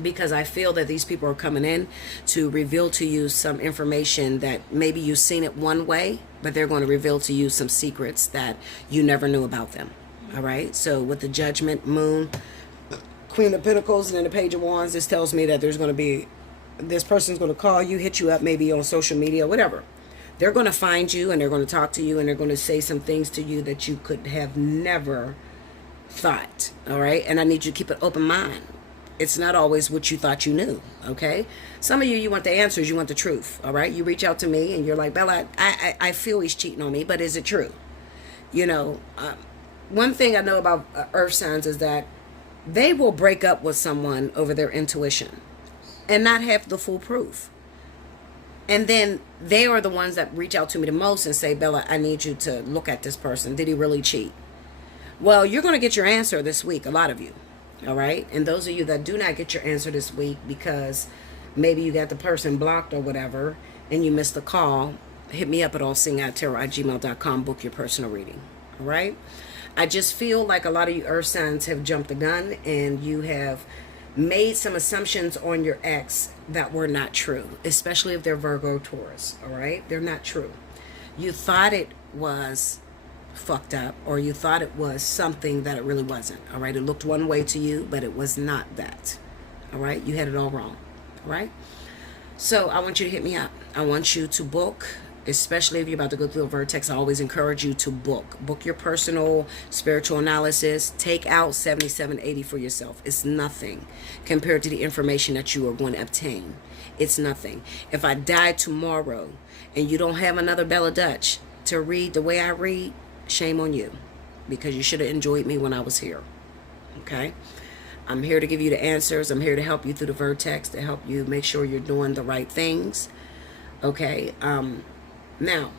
because I feel that these people are coming in to reveal to you some information that maybe you've seen it one way, but they're going to reveal to you some secrets that you never knew about them. All right. So with the Judgment, Moon, Queen of Pentacles, and then the Page of Wands, this tells me that there's going to be, this person's going to call you, hit you up maybe on social media, whatever. They're going to find you and they're going to talk to you and they're going to say some things to you that you could have never thought. All right. And I need you to keep an open mind. It's not always what you thought you knew. Okay. Some of you, you want the answers. You want the truth. All right. You reach out to me and you're like, Bella, I feel he's cheating on me, but is it true? You know, one thing I know about earth signs is that they will break up with someone over their intuition and not have the full proof. And then they are the ones that reach out to me the most and say, Bella, I need you to look at this person. Did he really cheat? Well, you're going to get your answer this week, a lot of you. All right. And those of you that do not get your answer this week because maybe you got the person blocked or whatever and you missed the call, hit me up at allseeingeyetarot@gmail.com. Book your personal reading. All right. I just feel like a lot of you earth signs have jumped the gun and you have made some assumptions on your ex that were not true, especially if they're Virgo, Taurus. All right. They're not true. You thought it was fucked up, or you thought it was something that it really wasn't. All right. It looked one way to you, but it was not that. All right. You had it all wrong. All right. So I want you to hit me up. I want you to book, especially if you're about to go through a vertex. I always encourage you to book your personal spiritual analysis. Take out 7780 for yourself. It's nothing compared to the information that you are going to obtain. It's nothing. If I die tomorrow and you don't have another Bella Dutch to read the way I read, shame on you, because you should have enjoyed me when I was here. Okay. I'm here to give you the answers. I'm here to help you through the vertex, to help you make sure you're doing the right things. Okay. Now,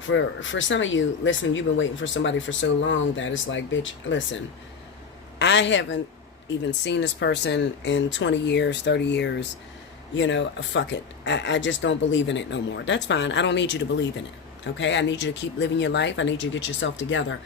for some of you, listen, you've been waiting for somebody for so long that it's like, bitch, listen, I haven't even seen this person in 20 years, 30 years. You know, fuck it. I just don't believe in it no more. That's fine. I don't need you to believe in it. Okay, I need you to keep living your life. I need you to get yourself together.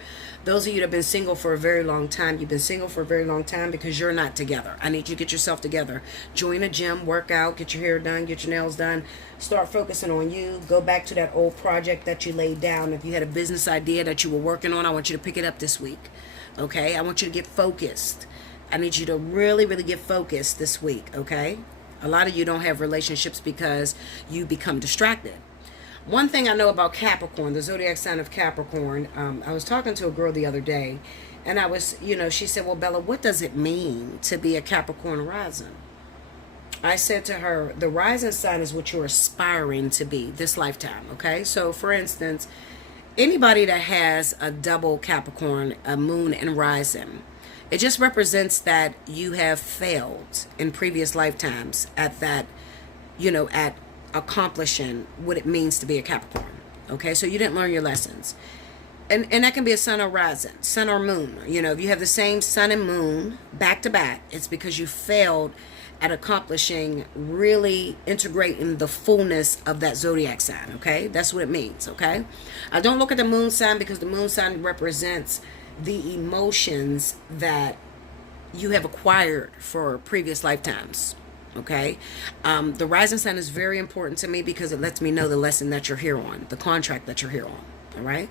Those of you that have been single for a very long time, you've been single for a very long time because you're not together. I need you to get yourself together. Join a gym, work out, get your hair done, get your nails done. Start focusing on you. Go back to that old project that you laid down. If you had a business idea that you were working on, I want you to pick it up this week. Okay, I want you to get focused. I need you to really, really get focused this week. Okay, a lot of you don't have relationships because you become distracted. One thing I know about Capricorn, the zodiac sign of Capricorn, I was talking to a girl the other day, and I was, she said, well, Bella, what does it mean to be a Capricorn rising? I said to her, the rising sign is what you're aspiring to be this lifetime, okay? So, for instance, anybody that has a double Capricorn, a moon and rising, it just represents that you have failed in previous lifetimes at that, at accomplishing what it means to be a Capricorn. Okay, so you didn't learn your lessons. And that can be a sun or rising, sun or moon. If you have the same sun and moon back to back, it's because you failed at accomplishing, really integrating the fullness of that zodiac sign. Okay, that's what it means. Okay, I don't look at the moon sign because the moon sign represents the emotions that you have acquired for previous lifetimes. Okay, the rising sign is very important to me because it lets me know the lesson that you're here on, the contract that you're here on. All right.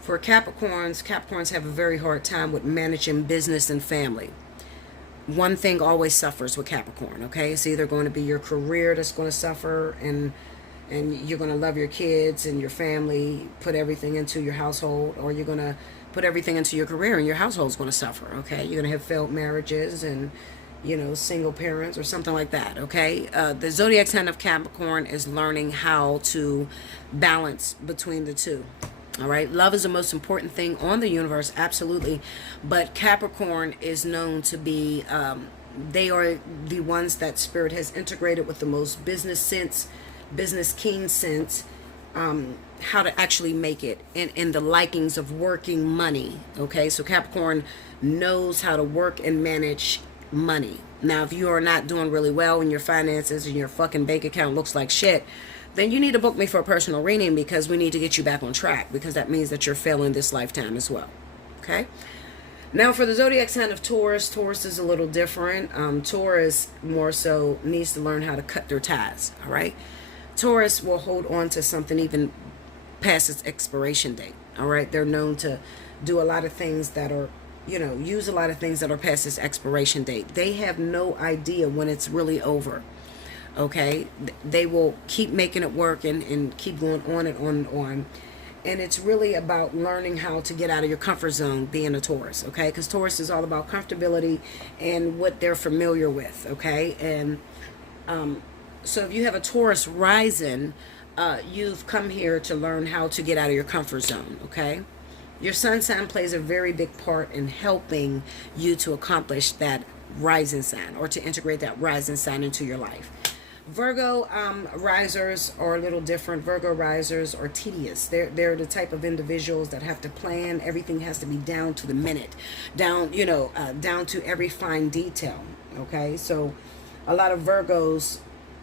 For Capricorns have a very hard time with managing business and family. One thing always suffers with Capricorn. Okay, it's either going to be your career that's going to suffer, and you're going to love your kids and your family, put everything into your household, or you're going to put everything into your career and your household's going to suffer. Okay, you're going to have failed marriages and single parents or something like that. Okay, the zodiac sign of Capricorn is learning how to balance between the two. All right. Love is the most important thing on the universe. Absolutely. But Capricorn is known to be, they are the ones that Spirit has integrated with the most business sense, business keen sense, how to actually make it in the likings of working money. Okay. So Capricorn knows how to work and manage money. Now, if you are not doing really well in your finances and your fucking bank account looks like shit, then you need to book me for a personal reading, because we need to get you back on track, because that means that you're failing this lifetime as well. Okay. Now for the zodiac sign of Taurus, Taurus is a little different. Taurus more so needs to learn how to cut their ties. All right. Taurus will hold on to something even past its expiration date. All right. They're known to do a lot of things that are, use a lot of things that are past its expiration date. They have no idea when it's really over. Okay, they will keep making it work and keep going on and on and on. And it's really about learning how to get out of your comfort zone being a Taurus. Okay, because Taurus is all about comfortability and what they're familiar with. Okay, and so if you have a Taurus rising, you've come here to learn how to get out of your comfort zone. Okay, your sun sign plays a very big part in helping you to accomplish that rising sign, or to integrate that rising sign into your life. Virgo risers are a little different. Virgo risers are tedious. They're the type of individuals that have to plan. Everything has to be down to the minute, down to every fine detail. Okay, so a lot of Virgos,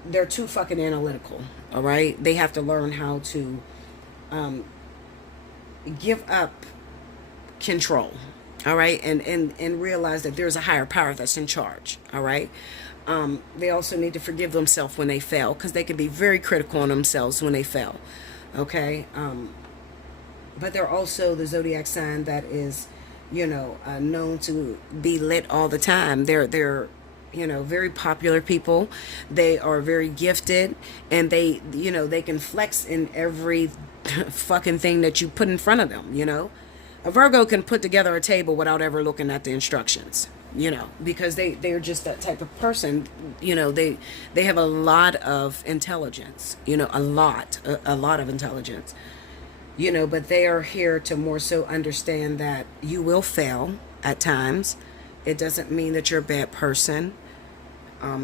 they're too fucking analytical. All right, they have to learn how to give up control. All right, and realize that there's a higher power that's in charge. All right. They also need to forgive themselves when they fail, because they can be very critical on themselves when they fail. Okay. But they're also the zodiac sign that is, known to be lit all the time. They're very popular people. They are very gifted, and they can flex in every fucking thing that you put in front of them. A Virgo can put together a table without ever looking at the instructions. Because they're just that type of person. They have a lot of intelligence, a lot of intelligence, but they are here to more so understand that you will fail at times. It doesn't mean that you're a bad person.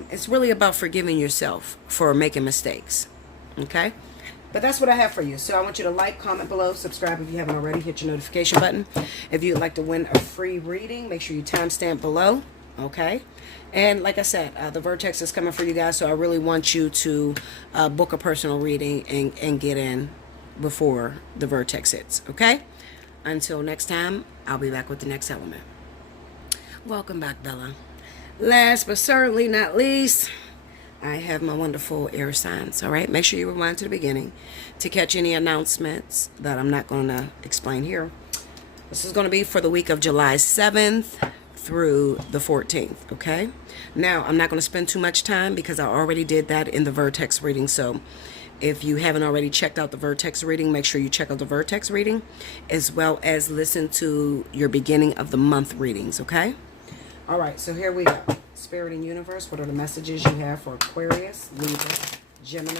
It's really about forgiving yourself for making mistakes. Okay. But that's what I have for you. So I want you to like, comment below, subscribe if you haven't already, hit your notification button. If you'd like to win a free reading, make sure you timestamp below. Okay. And like I said, the Vertex is coming for you guys. So I really want you to book a personal reading and get in before the Vertex hits. Okay. Until next time, I'll be back with the next element. Welcome back, Bella. Last but certainly not least, I have my wonderful air signs. All right, make sure you rewind to the beginning to catch any announcements that I'm not going to explain here. This is going to be for the week of July 7th through the 14th. Okay, now I'm not going to spend too much time because I already did that in the Vertex reading. So if you haven't already checked out the Vertex reading, make sure you check out the Vertex reading, as well as listen to your beginning of the month readings. Okay. All right, so here we go. Spirit and Universe, what are the messages you have for Aquarius, Libra, Gemini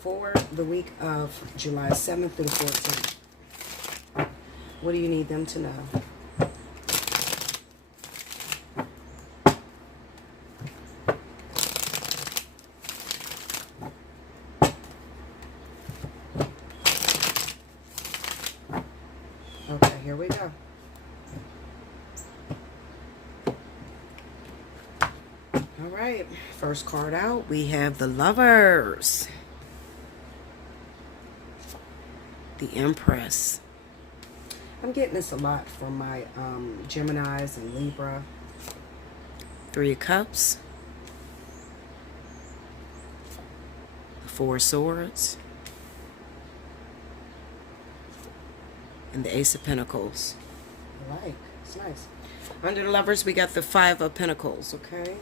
for the week of July 7th through the 14th? What do you need them to know? Okay, here we go. All right, first card out, we have the Lovers, the Empress. I'm getting this a lot from my Geminis and Libra. Three of Cups, the Four of Swords, and the Ace of Pentacles. I like, it's nice. Under the Lovers, we got the Five of Pentacles, okay?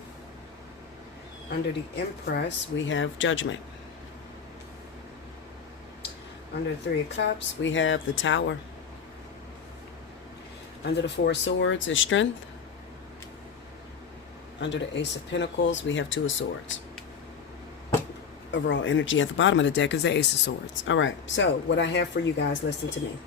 Under the Empress, we have Judgment. Under the Three of Cups, we have the Tower. Under the Four of Swords is Strength. Under the Ace of Pentacles, we have Two of Swords. Overall energy at the bottom of the deck is the Ace of Swords. All right, so what I have for you guys, listen to me.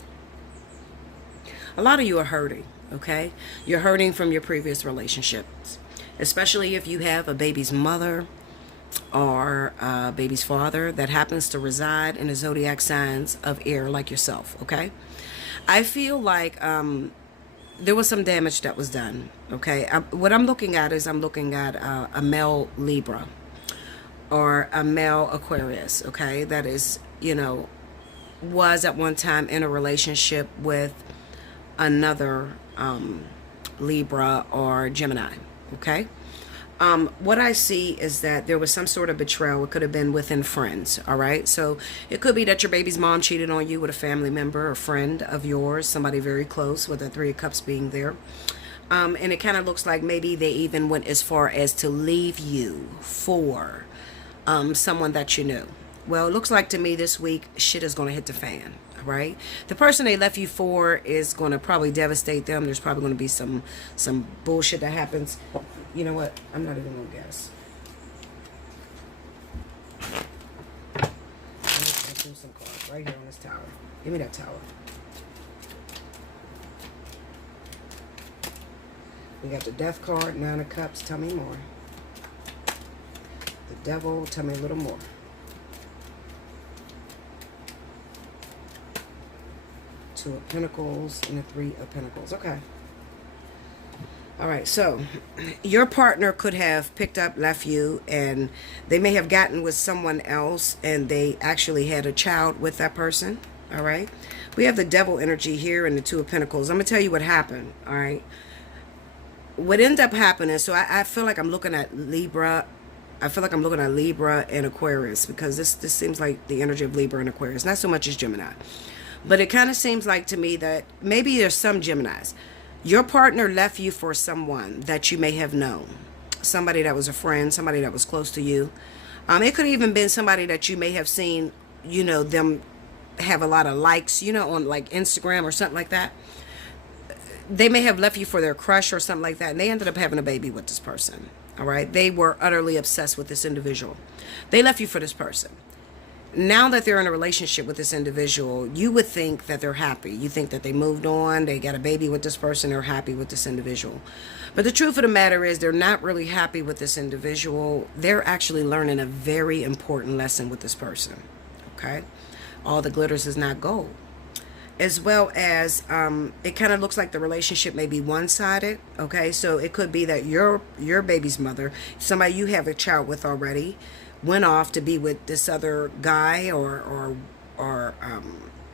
A lot of you are hurting, okay? You're hurting from your previous relationships, especially if you have a baby's mother or a baby's father that happens to reside in the zodiac signs of air like yourself, okay? I feel like there was some damage that was done, okay? What I'm looking at is I'm looking at a male Libra or a male Aquarius, okay? That is, was at one time in a relationship with another Libra or Gemini, okay? What I see is that there was some sort of betrayal. It could have been within friends, all right? So it could be that your baby's mom cheated on you with a family member or friend of yours, somebody very close, with the Three of Cups being there. And it kind of looks like maybe they even went as far as to leave you for someone that you knew. Well, it looks like to me this week, shit is going to hit the fan, right? The person they left you for is going to probably devastate them. There's probably going to be some bullshit that happens. You know what? I'm not even going to guess. Let's do some cards right here on this tower. Give me that tower. We got the Death card, Nine of Cups. Tell me more. The Devil. Tell me a little more. Two of Pentacles and the Three of Pentacles. Okay. All right, so your partner could have picked up, left you, and they may have gotten with someone else, and they actually had a child with that person, all right? We have the Devil energy here and the Two of Pentacles. I'm going to tell you what happened, all right? What ended up happening, so I feel like I'm looking at Libra. I feel like I'm looking at Libra and Aquarius, because this seems like the energy of Libra and Aquarius, not so much as Gemini. But it kind of seems like to me that maybe there's some Geminis. Your partner left you for someone that you may have known. Somebody that was a friend, somebody that was close to you. It could even been somebody that you may have seen, them have a lot of likes, on like Instagram or something like that. They may have left you for their crush or something like that, and they ended up having a baby with this person. All right? They were utterly obsessed with this individual. They left you for this person. Now that they're in a relationship with this individual, you would think that they're happy. You think that they moved on, they got a baby with this person, they're happy with this individual. But the truth of the matter is they're not really happy with this individual. They're actually learning a very important lesson with this person, okay? All the glitters is not gold. As well as it kind of looks like the relationship may be one-sided, okay? So it could be that your baby's mother, somebody you have a child with already, went off to be with this other guy or I'm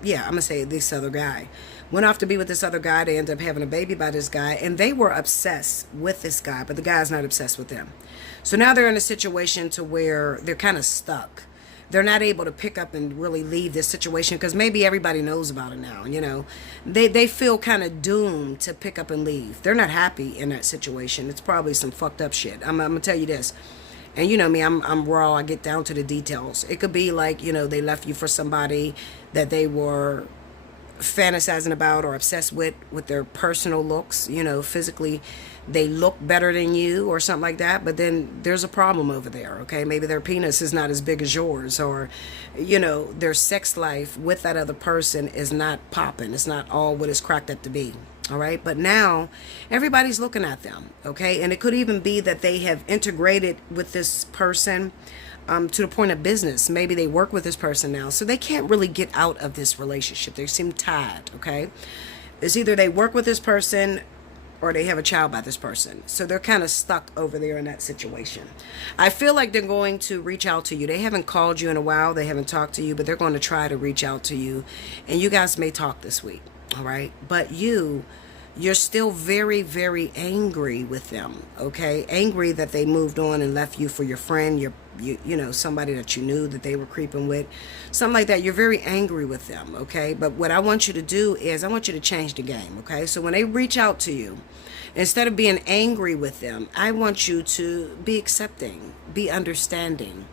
gonna say this other guy went off to be with this other guy. They ended up having a baby by this guy, and they were obsessed with this guy, but the guy's not obsessed with them. So now they're in a situation to where they're kind of stuck. They're not able to pick up and really leave this situation because maybe everybody knows about it now. They feel kind of doomed to pick up and leave. They're not happy in that situation. It's probably some fucked up shit. I'm gonna tell you this. And you know me, I'm raw. I get down to the details. It could be like, they left you for somebody that they were fantasizing about or obsessed with their personal looks. Physically, they look better than you or something like that. But then there's a problem over there, okay? Maybe their penis is not as big as yours, or, their sex life with that other person is not popping. It's not all what it's cracked up to be. All right. But now everybody's looking at them. OK. And it could even be that they have integrated with this person to the point of business. Maybe they work with this person now, so they can't really get out of this relationship. They seem tied. OK. It's either they work with this person or they have a child by this person. So they're kind of stuck over there in that situation. I feel like they're going to reach out to you. They haven't called you in a while. They haven't talked to you, but they're going to try to reach out to you. And you guys may talk this week. All right. But you're still very, very angry with them. Okay. Angry that they moved on and left you for your friend, somebody that you knew that they were creeping with, something like that. You're very angry with them. Okay. But what I want you to do is I want you to change the game. Okay. So when they reach out to you, instead of being angry with them, I want you to be accepting, be understanding.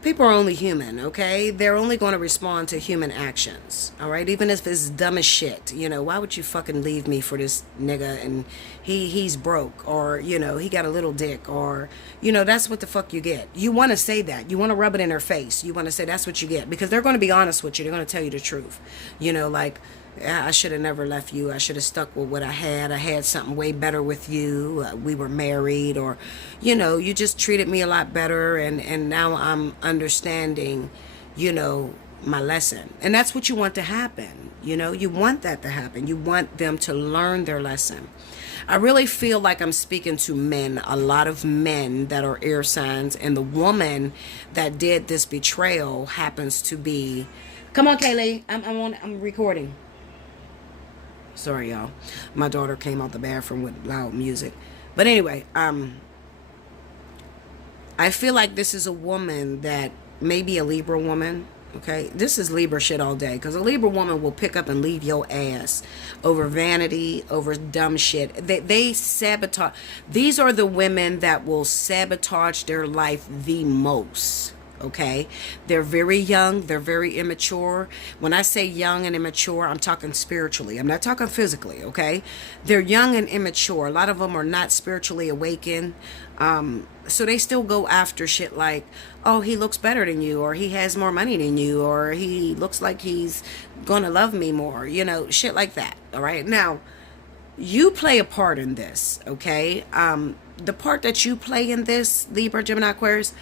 People are only human, okay? They're only going to respond to human actions, all right? Even if it's dumb as shit, why would you fucking leave me for this nigga and he's broke, or, he got a little dick, or, that's what the fuck you get. You want to say that. You want to rub it in their face. You want to say that's what you get, because they're going to be honest with you. They're going to tell you the truth. I should have never left you. I should have stuck with what I had. I had something way better with you. We were married, or, you just treated me a lot better. And now I'm understanding, my lesson. And that's what you want to happen. You want that to happen. You want them to learn their lesson. I really feel like I'm speaking to men, a lot of men that are air signs, and the woman that did this betrayal happens to be. Come on, Kaylee. I'm recording. Sorry, y'all. My daughter came out the bathroom with loud music. But anyway, I feel like this is a woman that may be a Libra woman. Okay, this is Libra shit all day, because a Libra woman will pick up and leave your ass over vanity, over dumb shit. They sabotage. These are the women that will sabotage their life the most. Okay, they're very young, they're very immature. When I say young and immature, I'm talking spiritually, I'm not talking physically. Okay, they're young and immature. A lot of them are not spiritually awakened, so they still go after shit like, oh, he looks better than you, or he has more money than you, or he looks like he's gonna love me more, shit like that. All right, now you play a part in this. Okay, the part that you play in this, Libra, Gemini, Aquarius,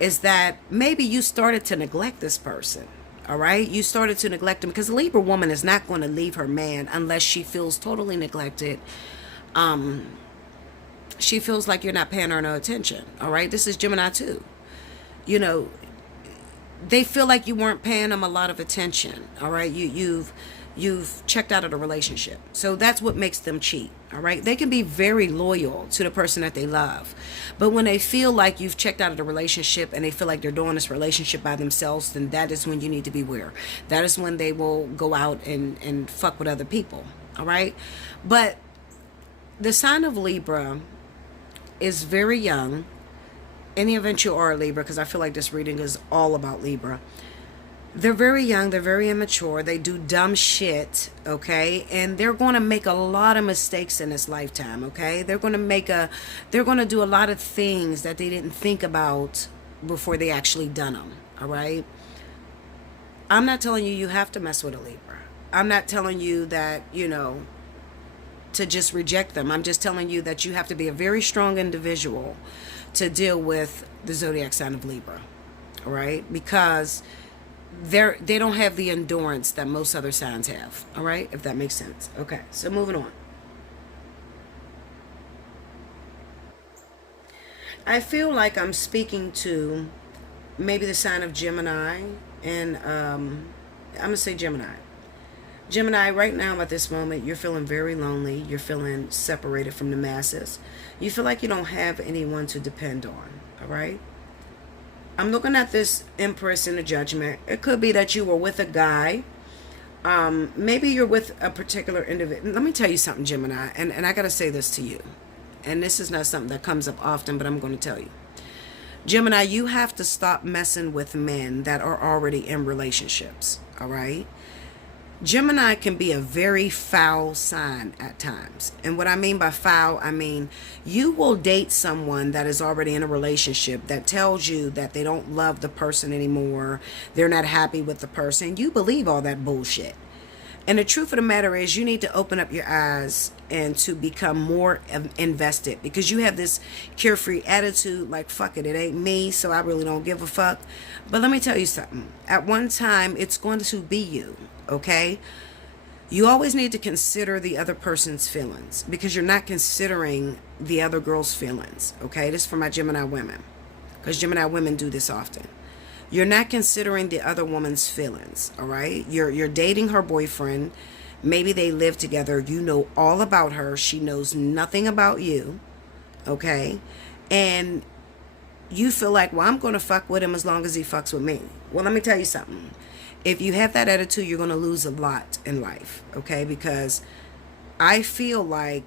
is that maybe you started to neglect this person. All right, you started to neglect him, because a Libra woman is not going to leave her man unless she feels totally neglected. She feels like you're not paying her no attention. All right, this is Gemini too. They feel like you weren't paying them a lot of attention. All right, you've checked out of the relationship, so that's what makes them cheat. All right, they can be very loyal to the person that they love, but when they feel like you've checked out of the relationship and they feel like they're doing this relationship by themselves, then that is when you need to beware. That is when they will go out and fuck with other people. All right, but the sign of Libra is very young. In the event you are a Libra, because I feel like this reading is all about Libra. They're very young, they're very immature, they do dumb shit, okay? And they're going to make a lot of mistakes in this lifetime, okay? They're going to do a lot of things that they didn't think about before they actually done them, all right? I'm not telling you you have to mess with a Libra. I'm not telling you that, to just reject them. I'm just telling you that you have to be a very strong individual to deal with the zodiac sign of Libra, all right? Because they don't have the endurance that most other signs have. All right, if that makes sense. Okay, so moving on. I feel like I'm speaking to maybe the sign of Gemini, and I'm gonna say Gemini. Gemini, right now at this moment, you're feeling very lonely. You're feeling separated from the masses. You feel like you don't have anyone to depend on. All right. I'm looking at this Empress in the Judgment. It could be that you were with a guy. Maybe you're with a particular individual. Let me tell you something, Gemini, and I got to say this to you. And this is not something that comes up often, but I'm going to tell you. Gemini, you have to stop messing with men that are already in relationships, all right? Gemini can be a very foul sign at times. And what I mean by foul, I mean you will date someone that is already in a relationship that tells you that they don't love the person anymore. They're not happy with the person. You believe all that bullshit. And the truth of the matter is you need to open up your eyes and to become more invested, because you have this carefree attitude like, fuck it, it ain't me, so I really don't give a fuck. But let me tell you something. At one time, it's going to be you. Okay, you always need to consider the other person's feelings, because you're not considering the other girl's feelings. Okay, this is for my Gemini women, because Gemini women do this often. You're not considering the other woman's feelings. All right, you're dating her boyfriend. Maybe they live together. You know all about her. She knows nothing about you. Okay, and you feel like, well, I'm going to fuck with him as long as he fucks with me. Well, let me tell you something. If you have that attitude, you're going to lose a lot in life, okay? Because I feel like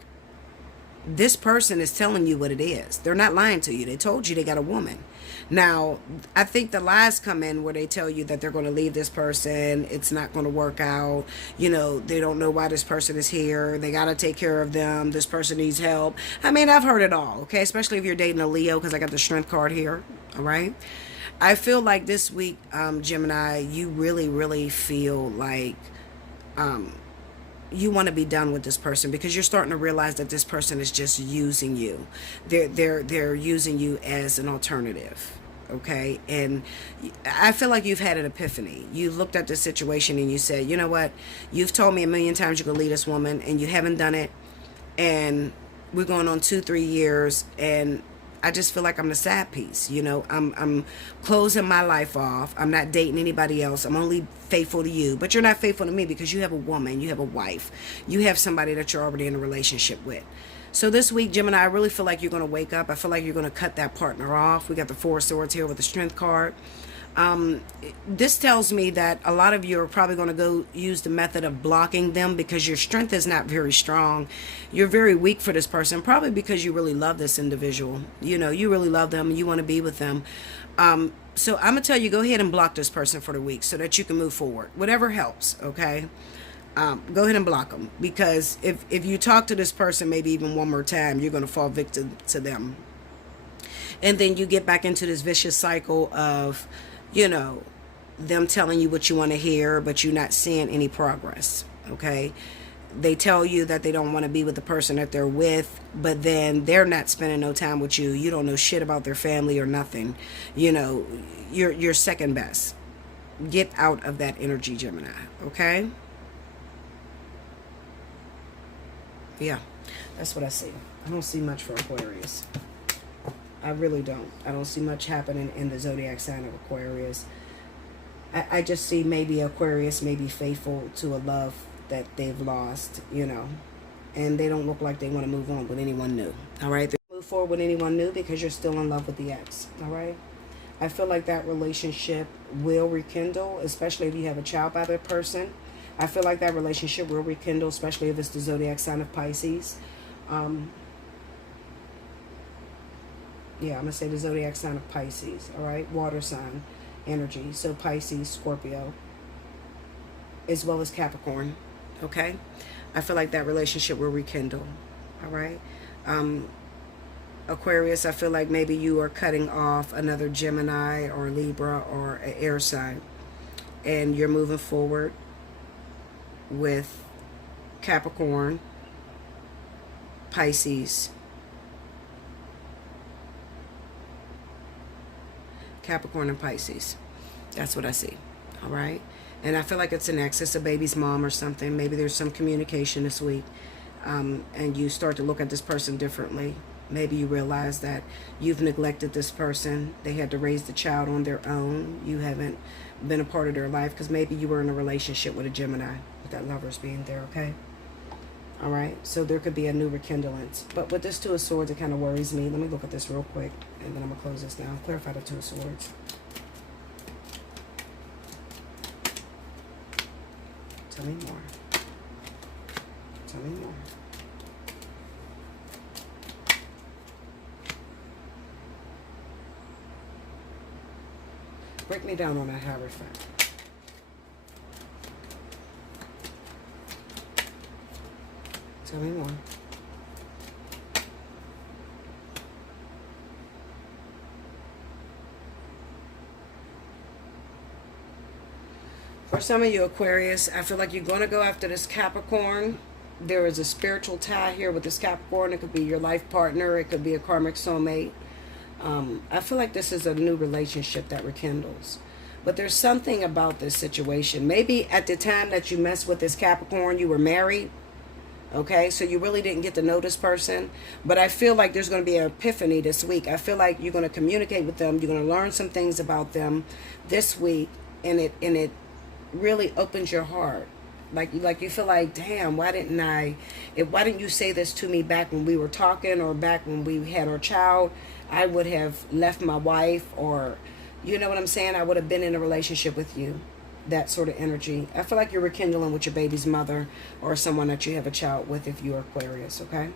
this person is telling you what it is. They're not lying to you. They told you they got a woman. Now, I think the lies come in where they tell you that they're going to leave this person. It's not going to work out. They don't know why this person is here. They got to take care of them. This person needs help. I mean, I've heard it all, okay? Especially if you're dating a Leo, because I got the strength card here, all right? I feel like this week, Gemini, you really, really feel like you want to be done with this person, because you're starting to realize that this person is just using you. They're using you as an alternative. Okay, and I feel like you've had an epiphany. You looked at this situation and you said, you know what, you've told me a million times you're gonna leave this woman, and you haven't done it, and we're going on 2-3 years, and I just feel like I'm the sad piece. I'm closing my life off. I'm not dating anybody else. I'm only faithful to you. But you're not faithful to me, because you have a woman, you have a wife, you have somebody that you're already in a relationship with. So this week, Gemini, I really feel like you're going to wake up. I feel like you're going to cut that partner off. We got the Four of Swords here with the Strength card. This tells me that a lot of you are probably going to go use the method of blocking them, because your strength is not very strong. You're very weak for this person, probably because you really love this individual. You really love them. You want to be with them. So I'm going to tell you, go ahead and block this person for the week so that you can move forward. Whatever helps, okay? Go ahead and block them, because if you talk to this person maybe even one more time, you're going to fall victim to them. And then you get back into this vicious cycle of, them telling you what you want to hear, but you're not seeing any progress, okay? They tell you that they don't want to be with the person that they're with, but then they're not spending no time with you. You don't know shit about their family or nothing. You're second best. Get out of that energy, Gemini, okay? Yeah, that's what I see. I don't see much for Aquarius. I really don't. I don't see much happening in the zodiac sign of Aquarius. I just see maybe Aquarius may be faithful to a love that they've lost, and they don't look like they want to move on with anyone new. All right, they move forward with anyone new because you're still in love with the ex. All right, I feel like that relationship will rekindle, especially if you have a child by that person. I feel like that relationship will rekindle, especially if it's the zodiac sign of Pisces. Yeah, I'm going to say the zodiac sign of Pisces, all right? Water sign energy. So Pisces, Scorpio, as well as Capricorn, okay? I feel like that relationship will rekindle, all right? Aquarius, I feel like maybe you are cutting off another Gemini or Libra or an air sign, and you're moving forward with Capricorn, Pisces, Capricorn and Pisces. That's what I see. All right. And I feel like it's an ex. It's a baby's mom or something. Maybe there's some communication this week. And you start to look at this person differently. Maybe you realize that you've neglected this person. They had to raise the child on their own. You haven't been a part of their life, because maybe you were in a relationship with a Gemini, with that Lovers being there, okay? All right. So there could be a new rekindlement. But with this Two of Swords, it kind of worries me. Let me look at this real quick, and then I'm going to close this down. Clarify the Two of Swords. Tell me more. Tell me more. Break me down on that Hierophant. Tell me more. For some of you Aquarius, I feel like you're going to go after this Capricorn. There is a spiritual tie here with this Capricorn. It could be your life partner. It could be a karmic soulmate. I feel like this is a new relationship that rekindles. But there's something about this situation. Maybe at the time that you messed with this Capricorn, you were married. Okay, so you really didn't get to know this person. But I feel like there's going to be an epiphany this week. I feel like you're going to communicate with them. You're going to learn some things about them this week. And it really opens your heart. Like you feel like, damn, why didn't you say this to me back when we were talking, or back when we had our child? I would have left my wife, or, you know what I'm saying? I would have been in a relationship with you. That sort of energy. I feel like you're rekindling with your baby's mother, or someone that you have a child with if you're Aquarius, okay?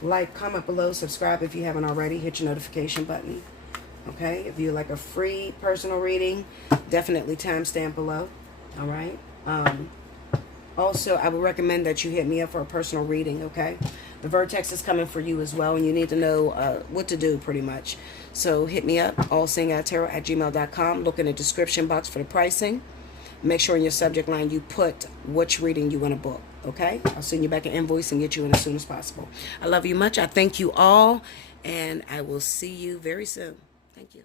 Like, comment below, subscribe if you haven't already. Hit your notification button, okay? If you like a free personal reading, definitely timestamp below, all right? Also, I would recommend that you hit me up for a personal reading, okay? The Vertex is coming for you as well, and you need to know what to do, pretty much. So hit me up, allseeingeyetarot@gmail.com. Look in the description box for the pricing. Make sure in your subject line you put which reading you want to book. Okay? I'll send you back an invoice and get you in as soon as possible. I love you much. I thank you all, and I will see you very soon. Thank you.